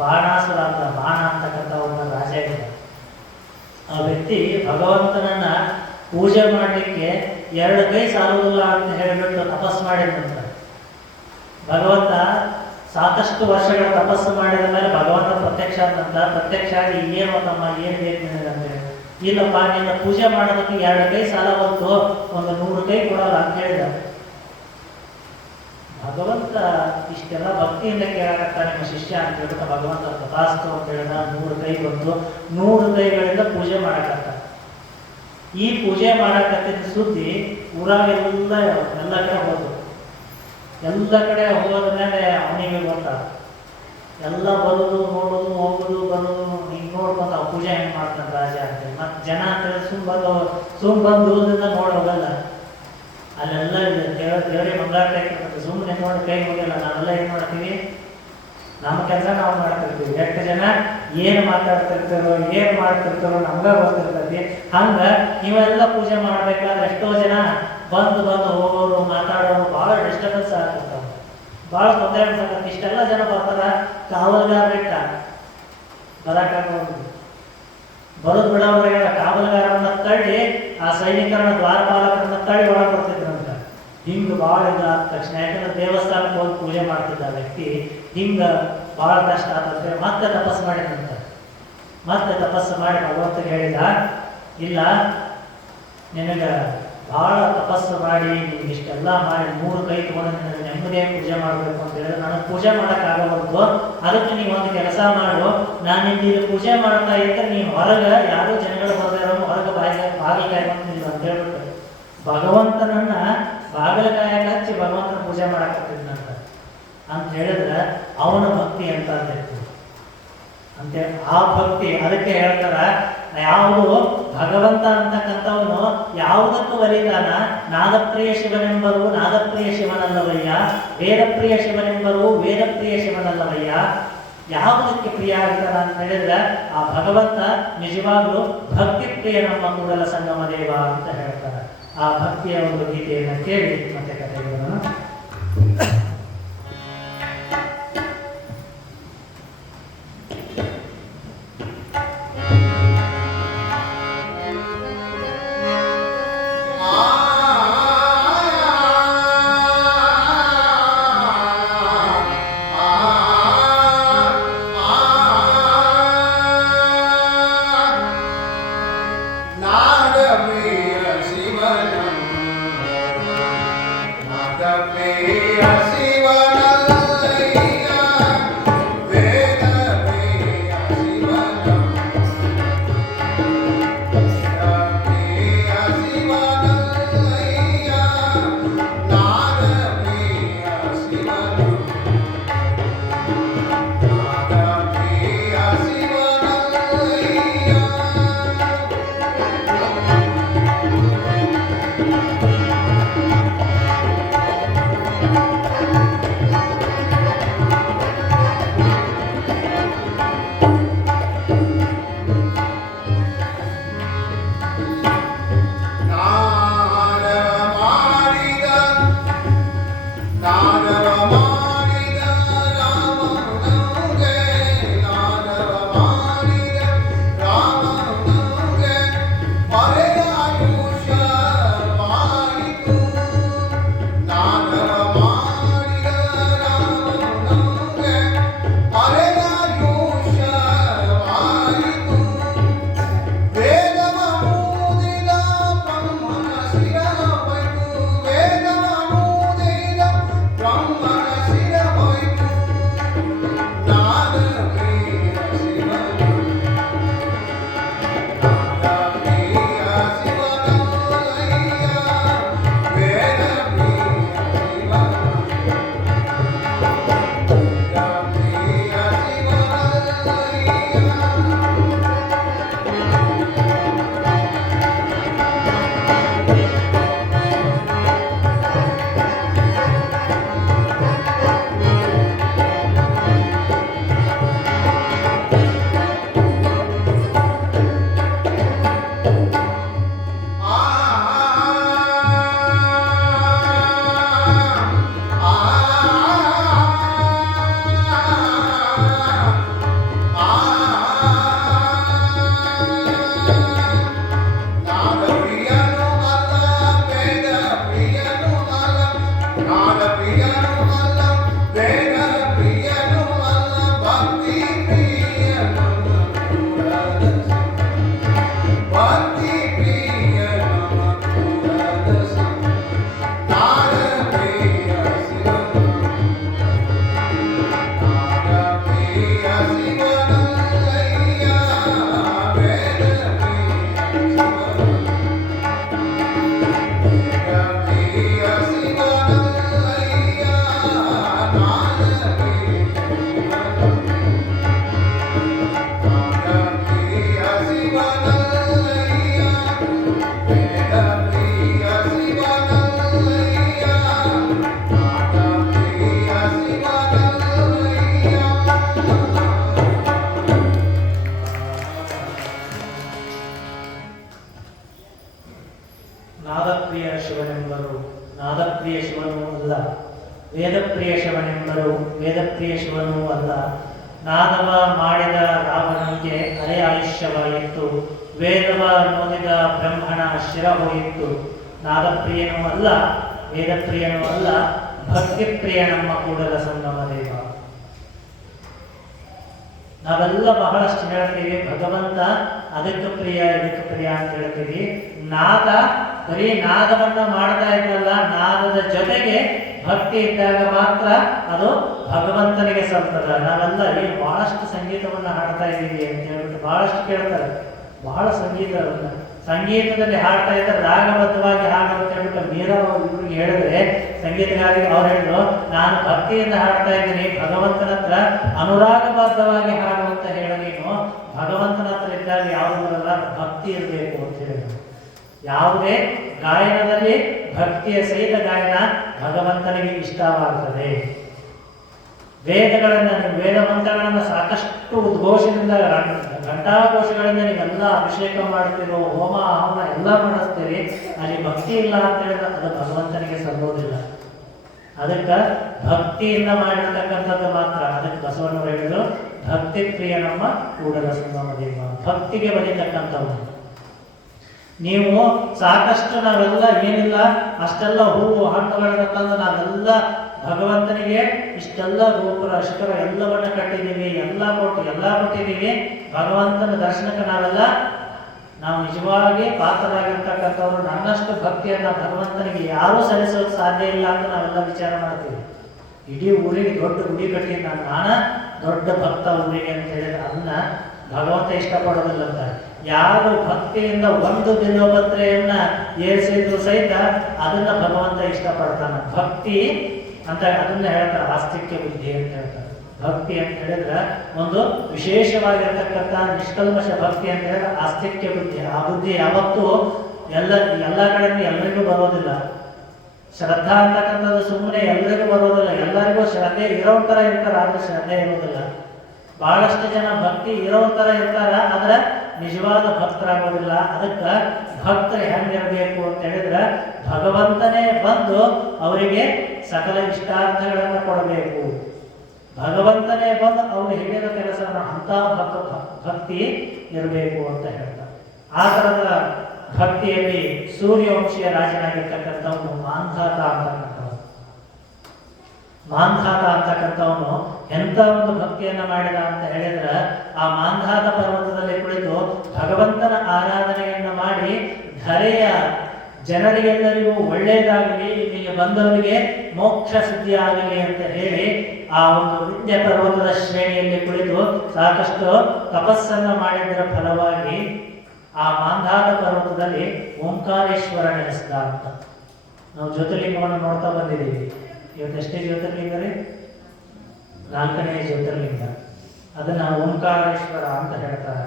ಬಾಣಾಸುರ ಅಂತ, ಬಾಣ ಅಂತಕ್ಕಂಥ ಒಂದು ರಾಜ ಇದೆ. ಆ ವ್ಯಕ್ತಿ ಭಗವಂತನನ್ನ ಪೂಜೆ ಮಾಡಲಿಕ್ಕೆ 2 ಕೈ ಸಾಲುವುದಿಲ್ಲ ಅಂತ ಹೇಳಿಬಿಟ್ಟು ತಪಸ್ಸು ಮಾಡಿದಂತ. ಭಗವಂತ ಸಾಕಷ್ಟು ವರ್ಷಗಳ ತಪಸ್ಸು ಮಾಡಿದ ಮೇಲೆ ಭಗವಂತ ಪ್ರತ್ಯಕ್ಷ ಆದಂತ. ಪ್ರತ್ಯಕ್ಷ ಆಗಿ ಏನು ತಮ್ಮ ಏನು ಬೇಕು ಅಂತೇಳಿ, ಇಲ್ಲಪ್ಪ ನಿನ್ನ ಪೂಜೆ ಮಾಡೋದಕ್ಕೆ 2 ಕೈ ಸಾಲ ಬಂತು, ಒಂದು 100 ಕೈ ಕೊಡಲ್ಲ ಅಂತ ಹೇಳಿದ. ಭಗವಂತ ಇಷ್ಟೆಲ್ಲ ಭಕ್ತಿಯಿಂದ ಕೇಳಕತ್ತ ನಿಮ್ಮ ಶಿಷ್ಯ ಅಂತ ಹೇಳ್ಬಿಟ್ಟು ಭಗವಂತ ತಥಾಸ್ತು ಅಂತ ಹೇಳಿದ. 100 ಕೈ ಬಂತು, 100 ಕೈಗಳಿಂದ ಪೂಜೆ ಮಾಡಕತ್ತ. ಈ ಪೂಜೆ ಮಾಡಕತ್ತಿದ್ದ ಸುದ್ದಿ ಊರಾಗೆಲ್ಲ ಎಲ್ಲ ಕಡೆ ಹೋದ್ರು. ಎಲ್ಲ ಕಡೆ ಹೋದ ಮೇಲೆ ಅವನಿಗೆ ಗೊತ್ತ, ಎಲ್ಲ ಬರೋದು ನೋಡೋದು ಹೋಗೋದು ಬರೋದು ಹಿಂಗೆ ನೋಡ್ಕೊಂತ ಆ ಪೂಜೆ ಹೆಂಗೆ ಮಾಡ್ತಾನೆ ರಾಜ ಅಂತೇಳಿ. ಮತ್ತೆ ಜನ ಅಂತೇಳಿ ಸುಮ್ ಬಂದು ದೂರದಿಂದ ನೋಡೋಗಲ್ಲ. ಅಲ್ಲೆಲ್ಲ ದೇವರೇ ಮಂಗಾರ ಇರ್ತದೆ, ಸುಮ್ಮನೆ ನೋಡಿ ಕೈ ಹೋಗಿಲ್ಲ. ನಾವೆಲ್ಲ ಏನು ಮಾಡ್ತೀವಿ, ನಮ್ಮ ಕೆಲಸ ನಾವು ಮಾಡ್ತಿರ್ತೀವಿ. ಎಷ್ಟು ಜನ ಏನು ಮಾತಾಡ್ತಿರ್ತಾರೋ ಏನು ಮಾಡ್ತಿರ್ತಾರೋ ನಮ್ಗೆ ಗೊತ್ತಿರ್ತೈತಿ. ಹಂಗ ನೀವೆಲ್ಲ ಪೂಜೆ ಮಾಡ್ಬೇಕಾದ್ರೆ ಎಷ್ಟೋ ಜನ ಬಂದು ಹೋಗೋರು ಮಾತಾಡೋರು ಭಾಳ ಡಿಸ್ಟರ್ಬೆನ್ಸ್ ಆಗ್ತಿರ್ತಾವ, ಭಾಳ ತೊಂದರೆ ಅನ್ಸತ್ತೆ. ಇಷ್ಟೆಲ್ಲ ಜನ ಬರ್ತಾರ, ಕಾವಲ್ಗಾರ ಬಿಟ್ಟ ಬರಕಾಗೋದು ಬರೋದು ಬಿಡೋರಿಗೆ ಕಾವಲುಗಾರರನ್ನ ತಳ್ಳಿ ಆ ಸೈನಿಕರನ್ನ ದ್ವಾರಪಾಲಕರನ್ನ ತಳ್ಳಿ ಒಳಗೆ ಬರ್ತಿದ್ರಂತ. ಹಿಂಗ ಭಾಳ ಇದಾದ ತಕ್ಷಣ, ಯಾಕಂದ್ರೆ ದೇವಸ್ಥಾನಕ್ಕೆ ಹೋಗಿ ಪೂಜೆ ಮಾಡ್ತಿದ್ದ ವ್ಯಕ್ತಿ ಹಿಂಗ ಭಾಳ ಕಷ್ಟ ಆದಂತೆ ಮತ್ತೆ ತಪಸ್ಸು ಮಾಡಿದಂತ. ಮತ್ತೆ ತಪಸ್ಸು ಮಾಡಿ ಭಗವಂತಗೆ ಹೇಳಿದ, ಇಲ್ಲ ನಿನಗೆ ಭಾಳ ತಪಸ್ಸು ಮಾಡಿ ನಿಮ್ಗೆ ಇಷ್ಟೆಲ್ಲ ಮಾಡಿ 100 ಕೈ ತಗೊಂಡು ನಿನಗೆ ನೆಮ್ಮದಿಯಾಗಿ ಪೂಜೆ ಮಾಡಬೇಕು ಅಂತ ಹೇಳಿದ್ರೆ ನನಗೆ ಪೂಜೆ ಮಾಡೋಕ್ಕಾಗಬಾರ್ದು. ಅದಕ್ಕೆ ನೀವು ಒಂದು ಕೆಲಸ ಮಾಡು, ನಾನು ಇಲ್ಲಿ ಪೂಜೆ ಮಾಡ್ತಾ ಇದ್ದರೆ ನೀವು ಹೊರಗೆ ಯಾರೂ ಜನಗಳು ಬಂದರೆ ಹೊರಗೆ ಬಾಗಿಲಕಾಯಿ ಬಂತಿಲ್ಲ ಅಂತ ಹೇಳ್ಬಿಟ್ಟು ಭಗವಂತನನ್ನ ಬಾಗಿಲಕಾಯಾಗ ಹಚ್ಚಿ ಭಗವಂತನ ಪೂಜೆ ಮಾಡಕತ್ತಿದ್ನಂತ ಅಂತ ಹೇಳಿದ್ರೆ ಅವನ ಭಕ್ತಿ ಅಂತ ಅಂತಿತ್ತು ಅಂತೆ. ಆ ಭಕ್ತಿ ಅದಕ್ಕೆ ಹೇಳ್ತಾರ, ಯಾವುದು ಭಗವಂತ ಅಂತಕ್ಕಂಥವನು ಯಾವುದಕ್ಕೂ ಒಲಿತಾನ, ನಾದಪ್ರಿಯ ಶಿವನೆಂಬರು ನಾದಪ್ರಿಯ ಶಿವನಲ್ಲವಯ್ಯ, ವೇದಪ್ರಿಯ ಶಿವನೆಂಬರು ವೇದಪ್ರಿಯ ಶಿವನಲ್ಲವಯ್ಯ. ಯಾವುದಕ್ಕೆ ಪ್ರಿಯ ಆಗ್ತಾನ ಅಂತ ಹೇಳಿದ್ರೆ ಆ ಭಗವಂತ ನಿಜವಾಗ್ಲೂ ಭಕ್ತಿ ಪ್ರಿಯ ನಮ್ಮ ಕೂಡಲ ಸಂಗಮ ದೇವ ಅಂತ ಹೇಳ್ತಾರೆ. ಆ ಭಕ್ತಿಯ ಒಂದು ಗೀತೆಯನ್ನು ಕೇಳಿ ಮತ್ತೆ ಕಥೆಗಳನ್ನು ನಾದಪ್ರಿಯ ಶಿವನೆಂಬರು ನಾದಪ್ರಿಯ ಶಿವನೂ ಅಲ್ಲ, ವೇದಪ್ರಿಯ ಶಿವನೆಂಬರು ವೇದಪ್ರಿಯ ಶಿವನೂ ಅಲ್ಲ. ನಾದವ ಮಾಡಿದ ರಾವಣನಿಗೆ ಅರೆ ಆಯುಷ್ಯವಾಯಿತು, ವೇದವ ನೋದಿದ ಬ್ರಹ್ಮಣ ಶಿರ ಹೋಯಿತು. ನಾದಪ್ರಿಯನೂ ಅಲ್ಲ, ವೇದಪ್ರಿಯನೂ ಅಲ್ಲ, ಭಕ್ತಿಪ್ರಿಯ ನಮ್ಮ ಕೂಡಲ ಸಂಗಮ ದೇವ. ನಾವೆಲ್ಲ ಬಹಳಷ್ಟು ಹೇಳ್ತೀವಿ ಭಗವಂತ ಅದಕ್ಕೆ ಪ್ರಿಯ ಇದಕ್ಕೆ ಪ್ರಿಯ ಅಂತ ಹೇಳ್ತೀವಿ. ನಾದ ಬರೀ ನಾದವನ್ನ ಮಾಡ್ತಾ ಇದ್ದಲ್ಲ, ನಾದದ ಜೊತೆಗೆ ಭಕ್ತಿ ಇದ್ದಾಗ ಮಾತ್ರ ಅದು ಭಗವಂತನಿಗೆ ಸಲ್ತದ. ನಾವೆಲ್ಲ ಏನು ಬಹಳಷ್ಟು ಸಂಗೀತವನ್ನ ಹಾಡ್ತಾ ಇದ್ದೀವಿ ಅಂತ ಹೇಳ್ಬಿಟ್ಟು ಬಹಳಷ್ಟು ಕೇಳ್ತಾರೆ, ಬಹಳ ಸಂಗೀತದಲ್ಲಿ ಹಾಡ್ತಾ ಇದ್ದರೆ ರಾಗಬದ್ಧವಾಗಿ ಹಾಡು ಅಂತ ಹೇಳ್ಬಿಟ್ಟು ಮೀರಾ ಇವ್ರಿಗೆ ಹೇಳಿದ್ರೆ ಸಂಗೀತಗಾರರಿಗೆ ಅವ್ರು ಹೇಳಿದ್ರು, ನಾನು ಭಕ್ತಿಯಿಂದ ಹಾಡ್ತಾ ಇದ್ದೀನಿ, ಭಗವಂತನ ಹತ್ರ ಅನುರಾಗಬದ್ಧವಾಗಿ ಹಾಡು ಅಂತ ಹೇಳಿ ನೀನು ಭಗವಂತನ ಹತ್ರ ಇದ್ದಾಗ ಯಾವುದು ಬರಲ್ಲ, ಭಕ್ತಿ ಇರಬೇಕು ಅಂತ ಹೇಳಿದ್ರು. ಯಾವುದೇ ಗಾಯನದಲ್ಲಿ ಭಕ್ತಿಯ ಸಹಿತ ಗಾಯನ ಭಗವಂತನಿಗೆ ಇಷ್ಟವಾಗುತ್ತದೆ. ವೇದಗಳನ್ನು ವೇದ ಮಂತ್ರಗಳನ್ನು ಸಾಕಷ್ಟು ಉದ್ಘೋಷದಿಂದ ಘಂಟಾಘೋಷಗಳಿಂದ ನೀವೆಲ್ಲ ಅಭಿಷೇಕ ಮಾಡ್ತೀರೋ, ಹೋಮ ಹವನ ಎಲ್ಲ ಮಾಡಿಸ್ತೀರಿ, ಅಲ್ಲಿ ಭಕ್ತಿ ಇಲ್ಲ ಅಂತ ಹೇಳಿದ್ರೆ ಅದು ಭಗವಂತನಿಗೆ ಸಲ್ಲೋದಿಲ್ಲ. ಅದಕ್ಕೆ ಭಕ್ತಿಯಿಂದ ಮಾಡಿರ್ತಕ್ಕಂಥದ್ದು ಮಾತ್ರ. ಅದಕ್ಕೆ ಬಸವಣ್ಣವರು ಹೇಳಿದ್ರು, ಭಕ್ತಿ ಪ್ರಿಯ ನಮ್ಮ ಕೂಡಲ ಸಂಗಮ ದೇವ, ಭಕ್ತಿಗೆ ಬರೀತಕ್ಕಂಥವ್ರು. ನೀವು ಸಾಕಷ್ಟು ನಾವೆಲ್ಲ ಏನಿಲ್ಲ ಅಷ್ಟೆಲ್ಲ ಹೂವು ಹಣ್ಣುಗಳನ್ನ ತಂದು ನಾವೆಲ್ಲ ಭಗವಂತನಿಗೆ ಇಷ್ಟೆಲ್ಲ ಗೋಪುರ ಶಿಖರ ಎಲ್ಲವನ್ನ ಕಟ್ಟಿದ್ದೀವಿ, ಎಲ್ಲ ಕೊಟ್ಟಿದ್ದೀವಿ. ಭಗವಂತನ ದರ್ಶನಕ್ಕೆ ನಾವು ನಿಜವಾಗಿ ಪಾತ್ರರಾಗಿರ್ತಕ್ಕಂಥವ್ರು ನನ್ನಷ್ಟು ಭಕ್ತಿಯನ್ನ ಭಗವಂತನಿಗೆ ಯಾರೂ ಸಲ್ಲಿಸೋಕೆ ಸಾಧ್ಯ ಇಲ್ಲ ಅಂತ ನಾವೆಲ್ಲ ವಿಚಾರ ಮಾಡ್ತೀವಿ. ಇಡೀ ಊರಿಗೆ ದೊಡ್ಡ ಗುಡಿ ಕಟ್ಟಿ ನಾನು ದೊಡ್ಡ ಭಕ್ತ ಊರಿಗೆ ಅಂತ ಹೇಳಿದ್ರೆ ಅದನ್ನ ಭಗವಂತ ಇಷ್ಟಪಡೋದಿಲ್ಲ ಅಂತ. ಯಾರು ಭಕ್ತಿಯಿಂದ ಒಂದು ದಿನೋಪತ್ರೆಯನ್ನ ಏರಿಸಿದ್ರು ಸಹಿತ ಅದನ್ನ ಭಗವಂತ ಇಷ್ಟಪಡ್ತಾನೆ. ಭಕ್ತಿ ಅಂತ ಅದನ್ನ ಹೇಳ್ತಾರೆ, ಆಸ್ತಿಕ್ಯ ಬುದ್ಧಿ ಅಂತ ಹೇಳ್ತಾರೆ. ಭಕ್ತಿ ಅಂತ ಹೇಳಿದ್ರೆ ಒಂದು ವಿಶೇಷವಾಗಿರತಕ್ಕಂಥ ನಿಷ್ಕಲ್ಮಶ ಭಕ್ತಿ ಅಂತ ಹೇಳಿದ್ರೆ ಆಸ್ತಿಕ್ಯ ಬುದ್ಧಿ. ಆ ಬುದ್ಧಿ ಯಾವತ್ತೂ ಎಲ್ಲ ಕಡೆಯಿಂದ ಎಲ್ಲರಿಗೂ ಬರೋದಿಲ್ಲ. ಶ್ರದ್ಧಾ ಅಂತಕ್ಕಂಥದ್ದು ಸುಮ್ಮನೆ ಎಲ್ಲರಿಗೂ ಬರೋದಿಲ್ಲ. ಎಲ್ಲರಿಗೂ ಶ್ರದ್ಧೆ ಇರೋ ಥರ ಇರ್ತಾರೆ, ಆದ್ರೆ ಶ್ರದ್ಧೆ ಇರೋದಿಲ್ಲ. ಬಹಳಷ್ಟು ಜನ ಭಕ್ತಿ ಇರೋ ಥರ ಇರ್ತಾರ, ಆದ್ರೆ ನಿಜವಾದ ಭಕ್ತರಾಗೋದಿಲ್ಲ. ಅದಕ್ಕೆ ಭಕ್ತರು ಹೆಂಗಿರಬೇಕು ಅಂತ ಹೇಳಿದ್ರೆ ಭಗವಂತನೇ ಬಂದು ಅವರಿಗೆ ಸಕಲ ಇಷ್ಟಾರ್ಥಗಳನ್ನು ಕೊಡಬೇಕು. ಭಗವಂತನೇ ಬಂದು ಅವರು ಹೇಳಿದ ಕೆಲಸ ಅಂತ ಭಕ್ತಿ ಇರಬೇಕು ಅಂತ ಹೇಳ್ತಾರೆ. ಆ ಥರದ ಭಕ್ತಿಯಲ್ಲಿ ಸೂರ್ಯವಂಶೀಯ ರಾಜನಾಗಿರ್ತಕ್ಕಂಥವನು ಮಾಂಧಾತ ಅಂತಕ್ಕಂಥವನು ಎಂಥ ಒಂದು ಭಕ್ತಿಯನ್ನ ಮಾಡಿದ ಅಂತ ಹೇಳಿದ್ರೆ ಆ ಮಾಂಧಾತ ಪರ್ವತದಲ್ಲಿ ಕುಳಿತು ಭಗವಂತನ ಆರಾಧನೆಯನ್ನ ಮಾಡಿ ಧರೆಯ ಜನರಿಗೆಲ್ಲರಿಗೂ ಒಳ್ಳೆಯದಾಗಲಿ, ಇಲ್ಲಿಗೆ ಬಂದವರಿಗೆ ಮೋಕ್ಷ ಸಿದ್ಧಿ ಆಗಲಿ ಅಂತ ಹೇಳಿ ಆ ಒಂದು ವಿಂಧ್ಯ ಪರ್ವತದ ಶ್ರೇಣಿಯಲ್ಲಿ ಕುಳಿತು ಸಾಕಷ್ಟು ತಪಸ್ಸನ್ನು ಮಾಡಿದರ ಫಲವಾಗಿ ಆ ಮಾಂಧಾತ ಪರ್ವತದಲ್ಲಿ ಓಂಕಾರೇಶ್ವರ ನೆಲೆಸಿದ ಅಂತ. ನಾವು ಜ್ಯೋತಿರ್ಲಿಂಗವನ್ನು ನೋಡ್ತಾ ಬಂದಿದ್ದೀವಿ. ಇವತ್ತೆಷ್ಟೇ ಜ್ಯೋತಿರ್ಲಿಂಗ ರೀ? 4ನೇ ಜ್ಯೋತಿರ್ಲಿಂಗ. ಅದನ್ನ ಓಂಕಾರೇಶ್ವರ ಅಂತ ಹೇಳ್ತಾರೆ.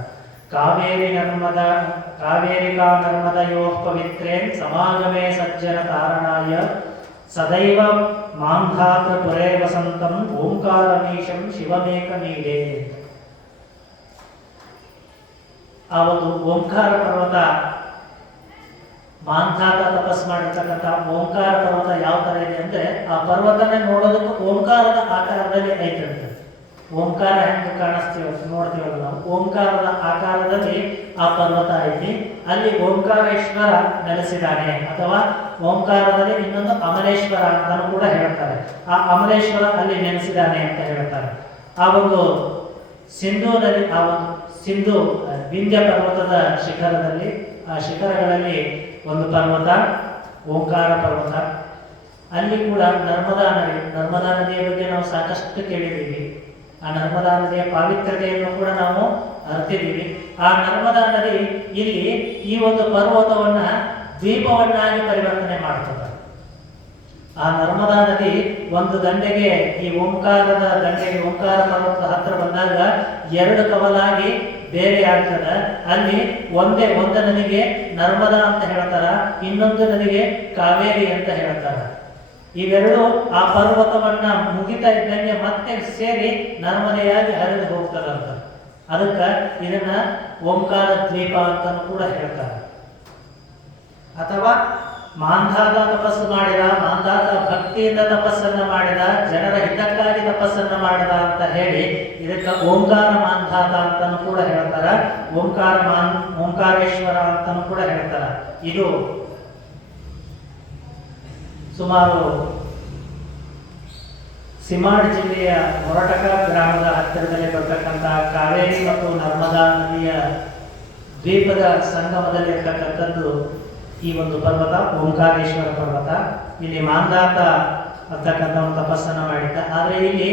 ಕಾವೇರಿಕಾ ನರ್ಮದಯೋ ಪವಿತ್ರೇನ್ ಸಮಾಗಮೇ ಸಜ್ಜನ ಕಾರಣಾಯ ಸದೈವ ಮಾಂಧಾತ ಪುರೇ ವಸಂತಂ ಓಂಕಾರಮೀಶಂ ಶಿವಮೇಕ ನೀಡೇ. ಆ ಒಂದು ಓಂಕಾರ ಪರ್ವತ, ಮಾಂಧಾತ ತಪಸ್ ಮಾಡಿರ್ತಕ್ಕಂಥ ಓಂಕಾರ ಪರ್ವತ ಯಾವ ತರ ಇದೆ ಅಂದ್ರೆ ಆ ಪರ್ವತನೇ ನೋಡೋದಕ್ಕೆ ಓಂಕಾರದ ಆಕಾರದಲ್ಲಿ ಐತಿರ್ತದೆ. ಓಂಕಾರ ಹೆಂಗೆ ನೋಡ್ತೀವಲ್ಲ ನಾವು, ಓಂಕಾರದ ಆಕಾರದಲ್ಲಿ ಆ ಪರ್ವತ ಐತಿ. ಅಲ್ಲಿ ಓಂಕಾರೇಶ್ವರ ನೆಲೆಸಿದ್ದಾನೆ, ಅಥವಾ ಓಂಕಾರದಲ್ಲಿ ಇನ್ನೊಂದು ಅಮಲೇಶ್ವರ ಅಂತಾನು ಕೂಡ ಹೇಳ್ತಾರೆ. ಆ ಅಮಲೇಶ್ವರ ಅಲ್ಲಿ ನೆಲೆಸಿದ್ದಾನೆ ಅಂತ ಹೇಳ್ತಾರೆ. ಆ ಒಂದು ಸಿಂಧು ನದಿ, ಆ ಒಂದು ಸಿಂಧು ವಿಂಧ್ಯ ಪರ್ವತದ ಶಿಖರದಲ್ಲಿ, ಆ ಶಿಖರಗಳಲ್ಲಿ ಒಂದು ಪರ್ವತ ಓಂಕಾರ ಪರ್ವತ. ಅಲ್ಲಿ ಕೂಡ ನರ್ಮದಾ ನದಿಯ ಬಗ್ಗೆ ನಾವು ಸಾಕಷ್ಟು ಕೇಳಿದ್ದೀವಿ. ಆ ನರ್ಮದಾ ನದಿಯ ಪಾವಿತ್ರ್ಯತೆಯನ್ನು ಕೂಡ ನಾವು ಅರ್ತಿದ್ದೀವಿ. ಆ ನರ್ಮದಾ ನದಿ ಇಲ್ಲಿ ಈ ಒಂದು ಪರ್ವತವನ್ನ ದ್ವೀಪವನ್ನಾಗಿ ಪರಿವರ್ತನೆ ಮಾಡ್ತದೆ. ಆ ನರ್ಮದಾ ನದಿ ಒಂದು ದಂಡೆಗೆ, ಈ ಓಂಕಾರದ ದಂಡೆಗೆ, ಓಂಕಾರ ಪರ್ವತದ ಹತ್ರ ಬಂದಾಗ 2 ಕವಲಾಗಿ ಬೇರೆ ಆಗ್ತದೆ. ಅಲ್ಲಿ ಒಂದು ನದಿಗೆ ನರ್ಮದಾ ಅಂತ ಹೇಳ್ತಾರ, ಇನ್ನೊಂದು ನದಿಗೆ ಕಾವೇರಿ ಅಂತ ಹೇಳ್ತಾರ. ಇವೆರಡು ಆ ಪರ್ವತವನ್ನ ಮುಗಿತಾ ಇದ್ದಂಗೆ ಮತ್ತೆ ಸೇರಿ ನರ್ಮದೆಯಾಗಿ ಹರಿದು ಹೋಗ್ತದಂತ. ಅದಕ್ಕೆ ಇದನ್ನ ಓಂಕಾರ ದ್ವೀಪ ಅಂತ ಕೂಡ ಹೇಳ್ತಾರೆ. ಅಥವಾ ಮಾಂಧಾತ ತಪಸ್ಸು ಮಾಡಿದ, ಮಾಂಧಾತ ಭಕ್ತಿಯಿಂದ ತಪಸ್ಸನ್ನ ಮಾಡಿದ, ಜನರ ಹಿತಕ್ಕಾಗಿ ತಪಸ್ಸನ್ನ ಮಾಡಿದ ಅಂತ ಹೇಳಿ ಇದಕ್ಕೆ ಓಂಕಾರ ಮಾಂಧಾತ ಅಂತಾನು ಕೂಡ ಹೇಳ್ತಾರ. ಓಂಕಾರೇಶ್ವರ ಅಂತಾನು ಕೂಡ ಹೇಳ್ತಾರ. ಇದು ಸುಮಾರು ಸಿಮಾಡ್ ಜಿಲ್ಲೆಯ ಮೊರಟಕ ಗ್ರಾಮದ ಹತ್ತಿರದಲ್ಲಿ ಬರ್ತಕ್ಕಂಥ ಕಾವೇರಿ ಮತ್ತು ನರ್ಮದಾ ನದಿಯ ದ್ವೀಪದ ಸಂಗಮದಲ್ಲಿ ಇರ್ತಕ್ಕಂಥದ್ದು ಈ ಒಂದು ಪರ್ವತ ಓಂಕಾರೇಶ್ವರ ಪರ್ವತ. ಇಲ್ಲಿ ಮಾಂಧಾತ ಅಂತಕ್ಕಂಥ ಒಂದು ತಪಸ್ಸನ್ನು ಮಾಡಿದ್ದ. ಆದರೆ ಇಲ್ಲಿ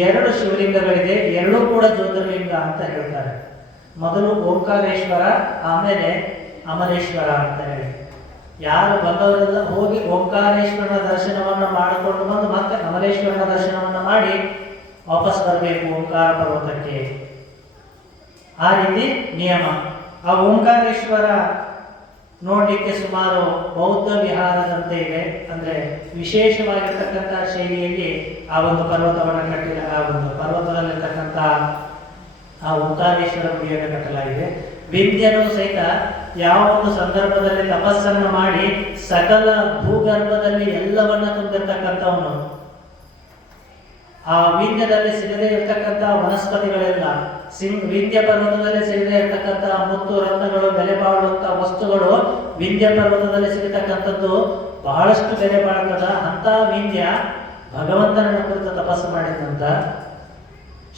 2 ಶಿವಲಿಂಗಗಳಿದೆ, 2 ಕೂಡ ಜ್ಯೋತಿರ್ಲಿಂಗ ಅಂತ ಹೇಳ್ತಾರೆ. ಮೊದಲು ಓಂಕಾರೇಶ್ವರ, ಆಮೇಲೆ ಅಮಲೇಶ್ವರ ಅಂತ ಹೇಳಿ. ಯಾರು ಬಂದವರೆಲ್ಲ ಹೋಗಿ ಓಂಕಾರೇಶ್ವರನ ದರ್ಶನವನ್ನು ಮಾಡಿಕೊಂಡು ಬಂದು ಮತ್ತೆ ಅಮಲೇಶ್ವರನ ದರ್ಶನವನ್ನು ಮಾಡಿ ವಾಪಸ್ ಬರಬೇಕು ಓಂಕಾರ ಪರ್ವತಕ್ಕೆ. ಆ ರೀತಿ ನಿಯಮ. ಆ ಓಂಕಾರೇಶ್ವರ ನೋಡಲಿಕ್ಕೆ ಸುಮಾರು ಬೌದ್ಧ ವಿಹಾರದಂತೆ ಇದೆ. ಅಂದ್ರೆ ವಿಶೇಷವಾಗಿರ್ತಕ್ಕಂಥ ಶೈಲಿಯಲ್ಲಿ ಆ ಒಂದು ಪರ್ವತವನ್ನು ಕಟ್ಟಿದ ಆ ಒಂದು ಪರ್ವತದಲ್ಲಿರ್ತಕ್ಕಂಥ ಆ ಓಂಕಾರೇಶ್ವರ ಗುಡಿಯನ್ನು ಕಟ್ಟಲಾಗಿದೆ. ವಿಂಧ್ಯನು ಸಹಿತ ಯಾವ ಒಂದು ಸಂದರ್ಭದಲ್ಲಿ ತಪಸ್ಸನ್ನು ಮಾಡಿ ಸಕಲ ಭೂಗರ್ಭದಲ್ಲಿ ಎಲ್ಲವನ್ನ ತುಂಬಿರ್ತಕ್ಕಂಥವನು, ಆ ವಿಂಧ್ಯದಲ್ಲಿ ಸಿಗದೇ ಇರತಕ್ಕಂಥ ವನಸ್ಪತಿಗಳೆಲ್ಲ, ವಿಂಧ್ಯ ಪರ್ವತದಲ್ಲಿ ಸಿಗದೇ ಇರತಕ್ಕಂಥ ಮುತ್ತು ರತ್ನಗಳು, ಬೆಲೆ ಬಾಳುವಂತ ವಸ್ತುಗಳು ವಿಂಧ್ಯ ಪರ್ವತದಲ್ಲಿ ಸಿಗತಕ್ಕಂಥದ್ದು ಬಹಳಷ್ಟು ಬೆಲೆ ಬಾಳುತ್ತದ. ಅಂತ ವಿಂಧ್ಯ ಭಗವಂತನನ್ನ ಕುರಿತು ತಪಸ್ಸು ಮಾಡಿದಂತ,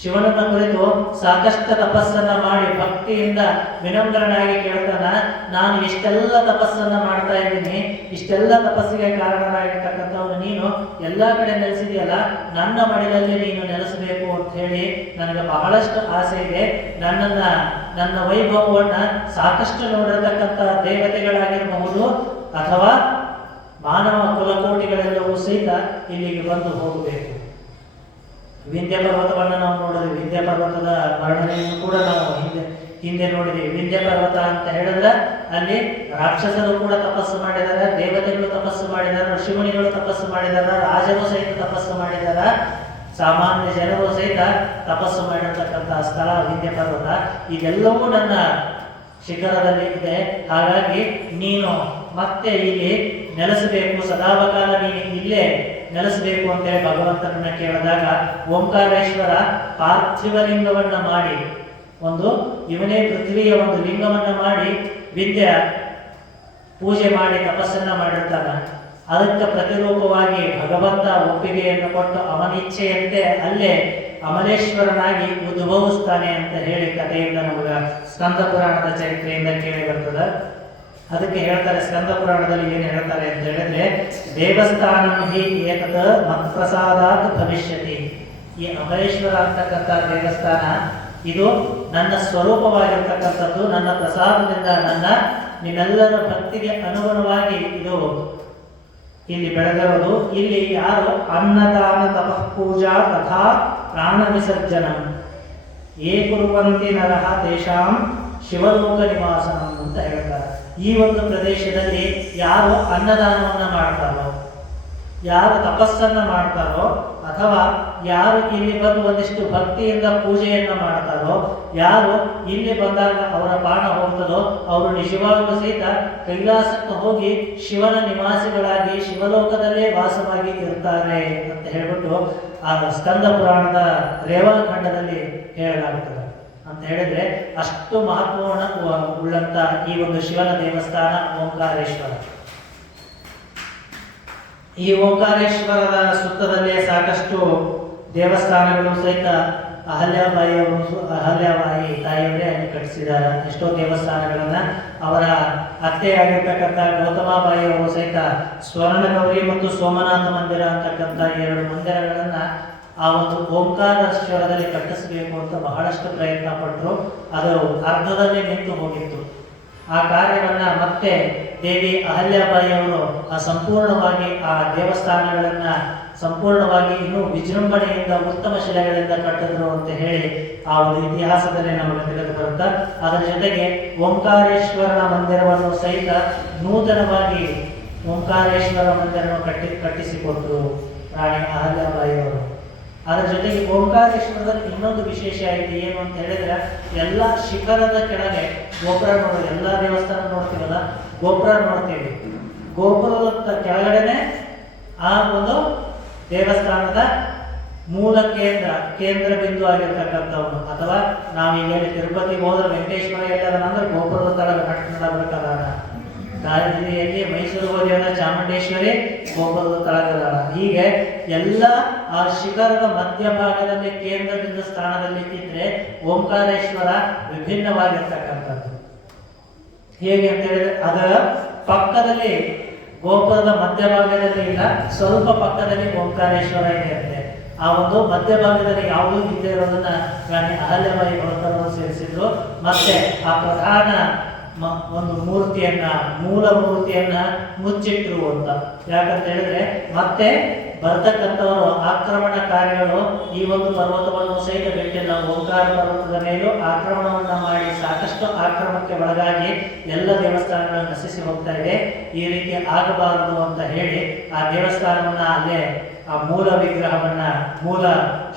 ಶಿವನನ್ನ ಕುರಿತು ಸಾಕಷ್ಟು ತಪಸ್ಸನ್ನ ಮಾಡಿ ಭಕ್ತಿಯಿಂದ ವಿನಮ್ರನಾಗಿ ಕೇಳ್ತಾನ, ನಾನು ಇಷ್ಟೆಲ್ಲ ತಪಸ್ಸನ್ನ ಮಾಡ್ತಾ ಇದ್ದೀನಿ, ಇಷ್ಟೆಲ್ಲ ತಪಸ್ಸಿಗೆ ಕಾರಣರಾಗಿರ್ತಕ್ಕಂಥವನು ನೀನು ಎಲ್ಲಾ ಕಡೆ ನೆಲೆಸಿದೆಯಲ್ಲ, ನನ್ನ ಮಡಿಲಲ್ಲಿ ನೀನು ನೆಲೆಸಬೇಕು ಅಂತ ಹೇಳಿ ನನಗೆ ಬಹಳಷ್ಟು ಆಸೆ ಇದೆ. ನನ್ನ ವೈಭವವನ್ನ ಸಾಕಷ್ಟು ನೋಡಿರ್ತಕ್ಕಂಥ ದೇವತೆಗಳಾಗಿರಬಹುದು ಅಥವಾ ಮಾನವ ಕುಲಕೋಟಿಗಳೆಲ್ಲವೂ ಸಹಿತ ಇಲ್ಲಿಗೆ ಬಂದು ಹೋಗಬೇಕು. ವಿಂಧ್ಯ ಪರ್ವತವನ್ನು ನಾವು ನೋಡಿದ್ವಿ. ವಿಂಧ್ಯ ಪರ್ವತದ ವರ್ಣನೆಯನ್ನು ಕೂಡ ನಾವು ಹಿಂದೆ ನೋಡಿದ್ದೀವಿ. ವಿಂಧ್ಯ ಪರ್ವತ ಅಂತ ಹೇಳಿದ್ರೆ ಅಲ್ಲಿ ರಾಕ್ಷಸರು ಕೂಡ ತಪಸ್ಸು ಮಾಡಿದ್ದಾರೆ, ದೇವತೆಗಳು ತಪಸ್ಸು ಮಾಡಿದ್ದಾರೆ, ಋಷಿಮುನಿಗಳು ತಪಸ್ಸು ಮಾಡಿದ್ದಾರೆ, ರಾಜರು ಸಹಿತ ತಪಸ್ಸು ಮಾಡಿದ್ದಾರೆ, ಸಾಮಾನ್ಯ ಜನರು ಸಹಿತ ತಪಸ್ಸು ಮಾಡಿರ್ತಕ್ಕಂಥ ಸ್ಥಳ ವಿಂಧ್ಯ ಪರ್ವತ. ಇದೆಲ್ಲವೂ ನನ್ನ ಶಿಖರದಲ್ಲಿ ಇದೆ. ಹಾಗಾಗಿ ನೀನು ಮತ್ತೆ ಇಲ್ಲಿ ನೆಲೆಸಬೇಕು, ಸದಾವಕಾಲ ನೀನು ಇಲ್ಲೇ ನೆಲೆಸಬೇಕು ಅಂತೇಳಿ ಭಗವಂತನನ್ನ ಕೇಳಿದಾಗ ಓಂಕಾರೇಶ್ವರ ಪಾರ್ಥಿವ ಲಿಂಗವನ್ನ ಮಾಡಿ, ಒಂದು ಇವನೇ ಪೃಥ್ವಿಯ ಒಂದು ಲಿಂಗವನ್ನ ಮಾಡಿ ವಿದ್ಯ ಪೂಜೆ ಮಾಡಿ ತಪಸ್ಸನ್ನ ಮಾಡಿರ್ತಾನ. ಅದಕ್ಕೆ ಪ್ರತಿರೂಪವಾಗಿ ಭಗವಂತ ಒಪ್ಪಿಗೆಯನ್ನು ಕೊಟ್ಟು ಅವನಿಚ್ಛೆಯಂತೆ ಅಲ್ಲೇ ಅಮಲೇಶ್ವರನಾಗಿ ಉದ್ಭವಿಸ್ತಾನೆ ಅಂತ ಹೇಳಿ ಕಥೆಯಿಂದ ನಮಗ ಸ್ಕಂದ ಪುರಾಣದ ಚರಿತ್ರೆಯಿಂದ ಕೇಳಿ ಬರ್ತದ. ಅದಕ್ಕೆ ಹೇಳ್ತಾರೆ, ಸ್ಕಂದ ಪುರಾಣದಲ್ಲಿ ಏನು ಹೇಳ್ತಾರೆ ಅಂತ ಹೇಳಿದ್ರೆ, ದೇವಸ್ಥಾನ ಹಿ ಏತದ ಮತ್ಪ್ರಸಾದಾತ್ ಭವಿಷ್ಯತಿ. ಈ ಅಮಲೇಶ್ವರ ಅಂತಕ್ಕಂಥ ದೇವಸ್ಥಾನ ಇದು ನನ್ನ ಸ್ವರೂಪವಾಗಿರ್ತಕ್ಕಂಥದ್ದು, ನನ್ನ ಪ್ರಸಾದದಿಂದ ನಿನ್ನೆಲ್ಲರ ಭಕ್ತಿಗೆ ಅನುಗುಣವಾಗಿ ಇದು ಇಲ್ಲಿ ಬೆಳೆದಿರೋದು. ಇಲ್ಲಿ ಯಾರು ಅನ್ನದಾನ ತಪಃ ಪೂಜಾ ತಥಾ ಪ್ರಾಣ ವಿಸರ್ಜನಂ ಏ ಕುರುವಂತಿ ನರಹ ತೇಷಾಂ ಶಿವಲೋಕ ನಿವಾಸನಂ ಅಂತ ಹೇಳ್ತಾರೆ. ಈ ಒಂದು ಪ್ರದೇಶದಲ್ಲಿ ಯಾರು ಅನ್ನದಾನವನ್ನ ಮಾಡ್ತಾರೋ, ಯಾರು ತಪಸ್ಸನ್ನ ಮಾಡ್ತಾರೋ, ಅಥವಾ ಯಾರು ಇಲ್ಲಿ ಬಂದು ಒಂದಿಷ್ಟು ಭಕ್ತಿಯಿಂದ ಪೂಜೆಯನ್ನ ಮಾಡ್ತಾರೋ, ಯಾರು ಇಲ್ಲಿ ಬಂದಾಗ ಅವರ ಪ್ರಾಣ ಹೋಗ್ತದೋ ಅವರು ನಿಜವಾಗ್ಲೂ ಸಹಿತ ಕೈಲಾಸಕ್ಕೆ ಹೋಗಿ ಶಿವನ ನಿವಾಸಿಗಳಾಗಿ ಶಿವಲೋಕದಲ್ಲೇ ವಾಸವಾಗಿ ಇರ್ತಾರೆ ಅಂತ ಹೇಳ್ಬಿಟ್ಟು ಆ ಸ್ಕಂದ ಪುರಾಣದ ರೇವಾಖಂಡದಲ್ಲಿ ಹೇಳಲಾಗುತ್ತದೆ. ಅಂತ ಹೇಳಿದ್ರೆ ಅಷ್ಟು ಮಹತ್ವವನ್ನು ಉಳ್ಳಂತ ಈ ಒಂದು ಶಿವನ ದೇವಸ್ಥಾನ ಓಂಕಾರೇಶ್ವರ. ಈ ಓಂಕಾರೇಶ್ವರದ ಸುತ್ತದಲ್ಲೇ ಸಾಕಷ್ಟು ದೇವಸ್ಥಾನಗಳು ಸಹಿತ ಅಹಲ್ಯಾಬಾಯಿ ತಾಯಿಯವರೇ ಅಲ್ಲಿ ಕಟ್ಟಿಸಿದ್ದಾರೆ. ಎಷ್ಟೋ ದೇವಸ್ಥಾನಗಳನ್ನ ಅವರ ಅತ್ತೆಯಾಗಿರ್ತಕ್ಕಂಥ ಗೌತಮಾಬಾಯಿಯವರು ಸಹಿತ ಸ್ವರ್ಣಗೌರಿ ಮತ್ತು ಸೋಮನಾಥ ಮಂದಿರ ಅಂತಕ್ಕಂಥ 2 ಮಂದಿರಗಳನ್ನ ಆ ಒಂದು ಓಂಕಾರೇಶ್ವರದಲ್ಲಿ ಕಟ್ಟಿಸಬೇಕು ಅಂತ ಬಹಳಷ್ಟು ಪ್ರಯತ್ನ ಪಟ್ಟರು. ಅದು ಅರ್ಧದಲ್ಲಿ ನಿಂತು ಹೋಗಿತ್ತು. ಆ ಕಾರ್ಯವನ್ನ ಮತ್ತೆ ದೇವಿ ಅಹಲ್ಯಾಬಾಯಿ ಅವರು ಸಂಪೂರ್ಣವಾಗಿ ಆ ದೇವಸ್ಥಾನಗಳನ್ನ ಸಂಪೂರ್ಣವಾಗಿ ಇನ್ನೂ ವಿಜೃಂಭಣೆಯಿಂದ ಉತ್ತಮ ಶಿಲೆಗಳಿಂದ ಕಟ್ಟಿದ್ರು ಅಂತ ಹೇಳಿ ಆ ಒಂದು ಇತಿಹಾಸದಲ್ಲಿ ನಮಗೆ ತಿಳಿದು ಬರುತ್ತೆ. ಅದರ ಜೊತೆಗೆ ಓಂಕಾರೇಶ್ವರನ ಮಂದಿರವನ್ನು ಸಹಿತ ನೂತನವಾಗಿ ಓಂಕಾರೇಶ್ವರ ಮಂದಿರವನ್ನು ಕಟ್ಟಿಸಿಕೊಟ್ಟರು ರಾಣಿ ಅಹಲ್ಯಾಬಾಯಿ ಅವರು. ಅದರ ಜೊತೆಗೆ ಓಂಕಾರೇಶ್ವರದಲ್ಲಿ ಇನ್ನೊಂದು ವಿಶೇಷ ಆಗಿದೆ. ಏನು ಅಂತ ಹೇಳಿದ್ರೆ, ಎಲ್ಲ ಶಿಖರದ ಕೆಳಗೆ ಗೋಪುರ ನೋಡೋದು, ಎಲ್ಲ ದೇವಸ್ಥಾನ ನೋಡ್ತೀವಲ್ಲ, ಗೋಪುರ ನೋಡ್ತೀವಿ. ಗೋಪುರದ ಕೆಳಗಡೆನೆ ಆ ಒಂದು ದೇವಸ್ಥಾನದ ಮೂಲ ಕೇಂದ್ರ ಬಿಂದು ಆಗಿರ್ತಕ್ಕಂಥವನು. ಅಥವಾ ನಾವೀಗ ತಿರುಪತಿಗೆ ಹೋದ್ರೆ ವೆಂಕಟೇಶ್ವರ ಎಲ್ಲದನಂದ್ರೆ ಗೋಪುರದ ತಳಗ ಕಟ್ಟಡಬೇಕಾದ, ದಾರಿಯಲ್ಲಿ ಮೈಸೂರು ಹೋಗಿ ಚಾಮುಂಡೇಶ್ವರಿ ಗೋಪುರದ ತಳಗದಾಳ. ಹೀಗೆ ಎಲ್ಲ ಆ ಶಿಖರದ ಮಧ್ಯಭಾಗದಲ್ಲಿ ಕೇಂದ್ರದಿಂದ ಸ್ಥಾನದಲ್ಲಿ ಇದ್ರೆ ಓಂಕಾರೇಶ್ವರ ವಿಭಿನ್ನವಾಗಿರ್ತಕ್ಕಂಥದ್ದು. ಹೇಗೆ ಅಂತ ಹೇಳಿದ್ರೆ, ಅದರ ಪಕ್ಕದಲ್ಲಿ ಗೋಪುರದ ಮಧ್ಯಭಾಗದಲ್ಲಿ ಇಲ್ಲ, ಸ್ವಲ್ಪ ಪಕ್ಕದಲ್ಲಿ ಓಂಕಾರೇಶ್ವರ ಇರುತ್ತೆ. ಆ ಒಂದು ಮಧ್ಯಭಾಗದಲ್ಲಿ ಯಾವುದೂ ಇಲ್ಲದೆ ಇರೋದನ್ನ ರಾಣಿ ಅಹಲ್ಯಾಬಾಯಿ ಹೋಳ್ಕರವರು ಸೇರಿಸಿದ್ರು. ಮತ್ತೆ ಆ ಪ್ರಧಾನ ಒಂದು ಮೂರ್ತಿಯನ್ನ, ಮೂಲ ಮೂರ್ತಿಯನ್ನ ಮುಚ್ಚಿಟ್ರು ಅಂತ. ಯಾಕಂತ ಹೇಳಿದ್ರೆ ಮತ್ತೆ ಬರ್ತಕ್ಕಂಥವರು ಆಕ್ರಮಣಕಾರಿಗಳು ಈ ಒಂದು ಪರ್ವತವನ್ನು ಸಹಿತ ಬಿಟ್ಟಿಲ್ಲ, ಓಂಕಾರ ಪರ್ವತದ ಮೇಲೂ ಆಕ್ರಮಣವನ್ನ ಮಾಡಿ ಸಾಕಷ್ಟು ಆಕ್ರಮಣಕ್ಕೆ ಒಳಗಾಗಿ ಎಲ್ಲ ದೇವಸ್ಥಾನಗಳನ್ನು ನಶಿಸಿ ಹೋಗ್ತಾ ಇದೆ. ಈ ರೀತಿ ಆಗಬಾರದು ಅಂತ ಹೇಳಿ ಆ ದೇವಸ್ಥಾನವನ್ನ ಅಲ್ಲೇ ಆ ಮೂಲ ವಿಗ್ರಹವನ್ನ, ಮೂಲ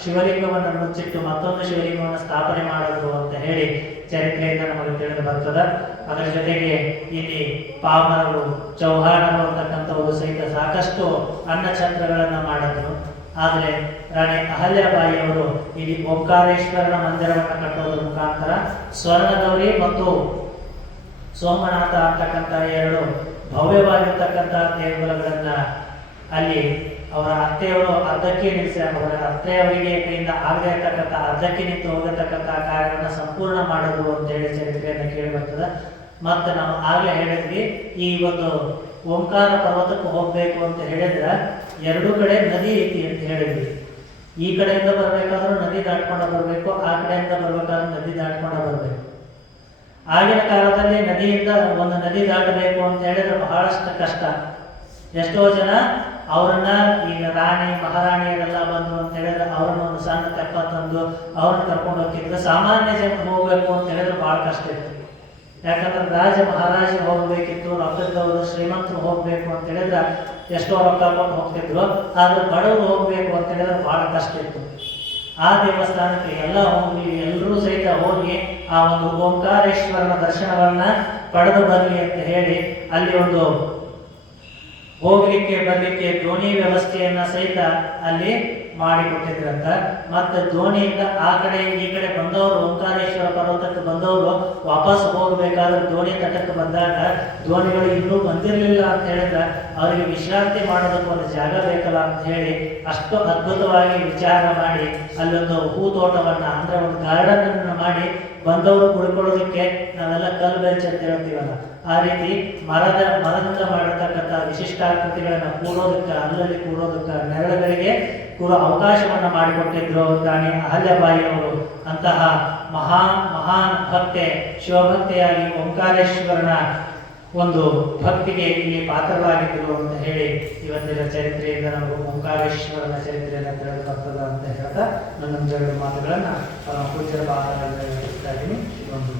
ಶಿವಲಿಂಗವನ್ನ ಮುಚ್ಚಿಟ್ಟು ಮತ್ತೊಂದು ಶಿವಲಿಂಗವನ್ನು ಸ್ಥಾಪನೆ ಮಾಡಿದ್ರು ಅಂತ ಹೇಳಿ ಚರಿತ್ರೆಯಿಂದ ನಮಗೆ ತಿಳಿದು ಬರ್ತದೆ. ಅದರ ಜೊತೆಗೆ ಇಲ್ಲಿ ಪಾಮರರು, ಚೌಹಾಣರು ಅಂತಕ್ಕಂಥವರು ಸಹಿತ ಸಾಕಷ್ಟು ಅನ್ನಛತ್ರಗಳನ್ನ ಮಾಡಿದ್ರು. ಆದರೆ ರಾಣಿ ಅಹಲ್ಯಾಬಾಯಿಯವರು ಇಲ್ಲಿ ಓಂಕಾರೇಶ್ವರನ ಮಂದಿರವನ್ನು ಕಟ್ಟೋದ್ರ ಮುಖಾಂತರ ಸ್ವರ್ಣಗೌರಿ ಮತ್ತು ಸೋಮನಾಥ ಅಂತಕ್ಕಂಥ ಎರಡು ಭವ್ಯವಾಗಿರ್ತಕ್ಕಂಥ ದೇಗುಲಗಳನ್ನ ಅಲ್ಲಿ ಅವರ ಅತ್ತೆಯವರು ಅರ್ಧಕ್ಕೆ ನಿಲ್ಲಿಸಿ, ಅವರ ಅತ್ತೆಯವರಿಗೆ ಕೈಯಿಂದ ಆಗದೆ ಇರ್ತಕ್ಕಂಥ ಅರ್ಧಕ್ಕೆ ನಿಂತು ಹೋಗತಕ್ಕಂಥ ಕಾರ್ಯವನ್ನು ಸಂಪೂರ್ಣ ಮಾಡೋದು ಅಂತ ಹೇಳಿ ಚರಿತ್ರೆಯನ್ನು ಕೇಳಿ ಬರ್ತದೆ. ಮತ್ತೆ ನಾವು ಆಗಲೇ ಹೇಳಿದ್ವಿ, ಈ ಒಂದು ಓಂಕಾರ ಪರ್ವತಕ್ಕೆ ಹೋಗ್ಬೇಕು ಅಂತ ಹೇಳಿದ್ರೆ ಎರಡೂ ಕಡೆ ನದಿ ಐತಿ ಅಂತ ಹೇಳಿದ್ವಿ. ಈ ಕಡೆಯಿಂದ ಬರ್ಬೇಕಾದ್ರೂ ನದಿ ದಾಟ್ಕೊಂಡ ಬರಬೇಕು, ಆ ಕಡೆಯಿಂದ ಬರ್ಬೇಕಾದ್ರೂ ನದಿ ದಾಟ್ಕೊಂಡ ಬರಬೇಕು. ಆಗಿನ ಕಾಲದಲ್ಲಿ ನದಿಯಿಂದ ಒಂದು ನದಿ ದಾಟಬೇಕು ಅಂತ ಹೇಳಿದ್ರೆ ಬಹಳಷ್ಟು ಕಷ್ಟ. ಎಷ್ಟೋ ಜನ ಅವರನ್ನ, ಈಗ ರಾಣಿ ಮಹಾರಾಣಿಯರೆಲ್ಲ ಬಂದು ಅಂತ ಹೇಳಿದ್ರೆ ಅವ್ರನ್ನ ಒಂದು ಸಣ್ಣ ತೆಪ್ಪ ತಂದು ಅವ್ರನ್ನ ಕರ್ಕೊಂಡು ಹೋಗ್ತಿದ್ರು. ಸಾಮಾನ್ಯ ಜನ ಹೋಗ್ಬೇಕು ಅಂತ ಹೇಳಿದ್ರೆ ಬಹಳ ಕಷ್ಟ ಇತ್ತು. ಯಾಕಂದ್ರೆ ರಾಜ ಮಹಾರಾಜ ಹೋಗ್ಬೇಕಿತ್ತು, ರೊಕ್ಕದವರು ಶ್ರೀಮಂತರು ಹೋಗ್ಬೇಕು ಅಂತ ಹೇಳಿದ್ರೆ ಎಷ್ಟೋ ರೊಕ್ಕ ಕೊಟ್ಟು ಹೋಗ್ತಿದ್ರು. ಆದ್ರೆ ಬಡವರು ಹೋಗ್ಬೇಕು ಅಂತ ಹೇಳಿದ್ರೆ ಬಹಳ ಕಷ್ಟ ಇತ್ತು. ಆ ದೇವಸ್ಥಾನಕ್ಕೆ ಎಲ್ಲ ಹೋಗಿ, ಎಲ್ಲರೂ ಸಹಿತ ಹೋಗಿ ಆ ಒಂದು ಓಂಕಾರೇಶ್ವರನ ದರ್ಶನವನ್ನ ಪಡೆದು ಬರಲಿ ಅಂತ ಹೇಳಿ ಅಲ್ಲಿ ಒಂದು ಹೋಗ್ಲಿಕ್ಕೆ ಬರ್ಲಿಕ್ಕೆ ದೋಣಿ ವ್ಯವಸ್ಥೆಯನ್ನ ಸಹಿತ ಅಲ್ಲಿ ಮಾಡಿಕೊಟ್ಟಿದ್ರಂತ. ಮತ್ತೆ ದೋಣಿಯಿಂದ ಆ ಕಡೆ ಈ ಕಡೆ ಬಂದವರು, ಓಂಕಾರೇಶ್ವರ ಪರ್ವತಕ್ಕೆ ಬಂದವರು ವಾಪಸ್ ಹೋಗ್ಬೇಕಾದ್ರೆ ದೋಣಿ ತಟಕ್ಕೆ ಬಂದಾಗ ದೋಣಿಗಳು ಇನ್ನೂ ಬಂದಿರಲಿಲ್ಲ ಅಂತ ಹೇಳಿದ್ರೆ ಅವರಿಗೆ ವಿಶ್ರಾಂತಿ ಮಾಡೋದಕ್ಕೆ ಒಂದು ಜಾಗ ಬೇಕಲ್ಲ ಅಂತ ಹೇಳಿ ಅಷ್ಟು ಅದ್ಭುತವಾಗಿ ವಿಚಾರ ಮಾಡಿ ಅಲ್ಲೊಂದು ಹೂತೋಟವನ್ನ, ಅಂದ್ರೆ ಒಂದು ಗಾರ್ಡನ್ ಅನ್ನು ಮಾಡಿ ಬಂದವರು ಕುಳ್ಕೊಳ್ಳೋದಕ್ಕೆ ನಾವೆಲ್ಲ ಕಲ್ಲು ಬೆಂಚ್ ಅಂತ ಹೇಳ್ತೀವಲ್ಲ, ಆ ರೀತಿ ಮರದಿಂದ ಮಾಡಿರ್ತಕ್ಕಂಥ ವಿಶಿಷ್ಟಾಕೃತಿಗಳನ್ನ ಕೂರೋದಕ್ಕೆ, ಅಲ್ಲಲ್ಲಿ ಕೂರೋದಕ್ಕೆ, ನೆರಳುಗಳಿಗೆ ಕೂರೋ ಅವಕಾಶವನ್ನ ಮಾಡಿಕೊಟ್ಟಿದ್ರು ರಾಣಿ ಅಹಲ್ಯಾಬಾಯಿ ಅವರು. ಅಂತಹ ಮಹಾನ್ ಭಕ್ತೆ, ಶಿವಭಕ್ತೆಯಾಗಿ ಓಂಕಾರೇಶ್ವರನ ಒಂದು ಭಕ್ತಿಗೆ ಇಲ್ಲಿ ಪಾತ್ರರಾಗಿದ್ದರು ಅಂತ ಹೇಳಿ ಇವತ್ತಿನ ಚರಿತ್ರೆಯಿಂದ ನಾವು ಓಂಕಾರೇಶ್ವರನ ಚರಿತ್ರೆಯನ್ನು ತಿಳಿದು ಬರ್ತದ ಅಂತ ಹೇಳ್ತಾ ನನ್ನೊಂದೆರಡು ಮಾತುಗಳನ್ನ ಪೂಜ್ಯರ ಭಾಗದಲ್ಲಿ ಹೇಳ್ತಾ ಇದ್ದೀನಿ. ಇದೊಂದು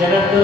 ಜಗತ್ತು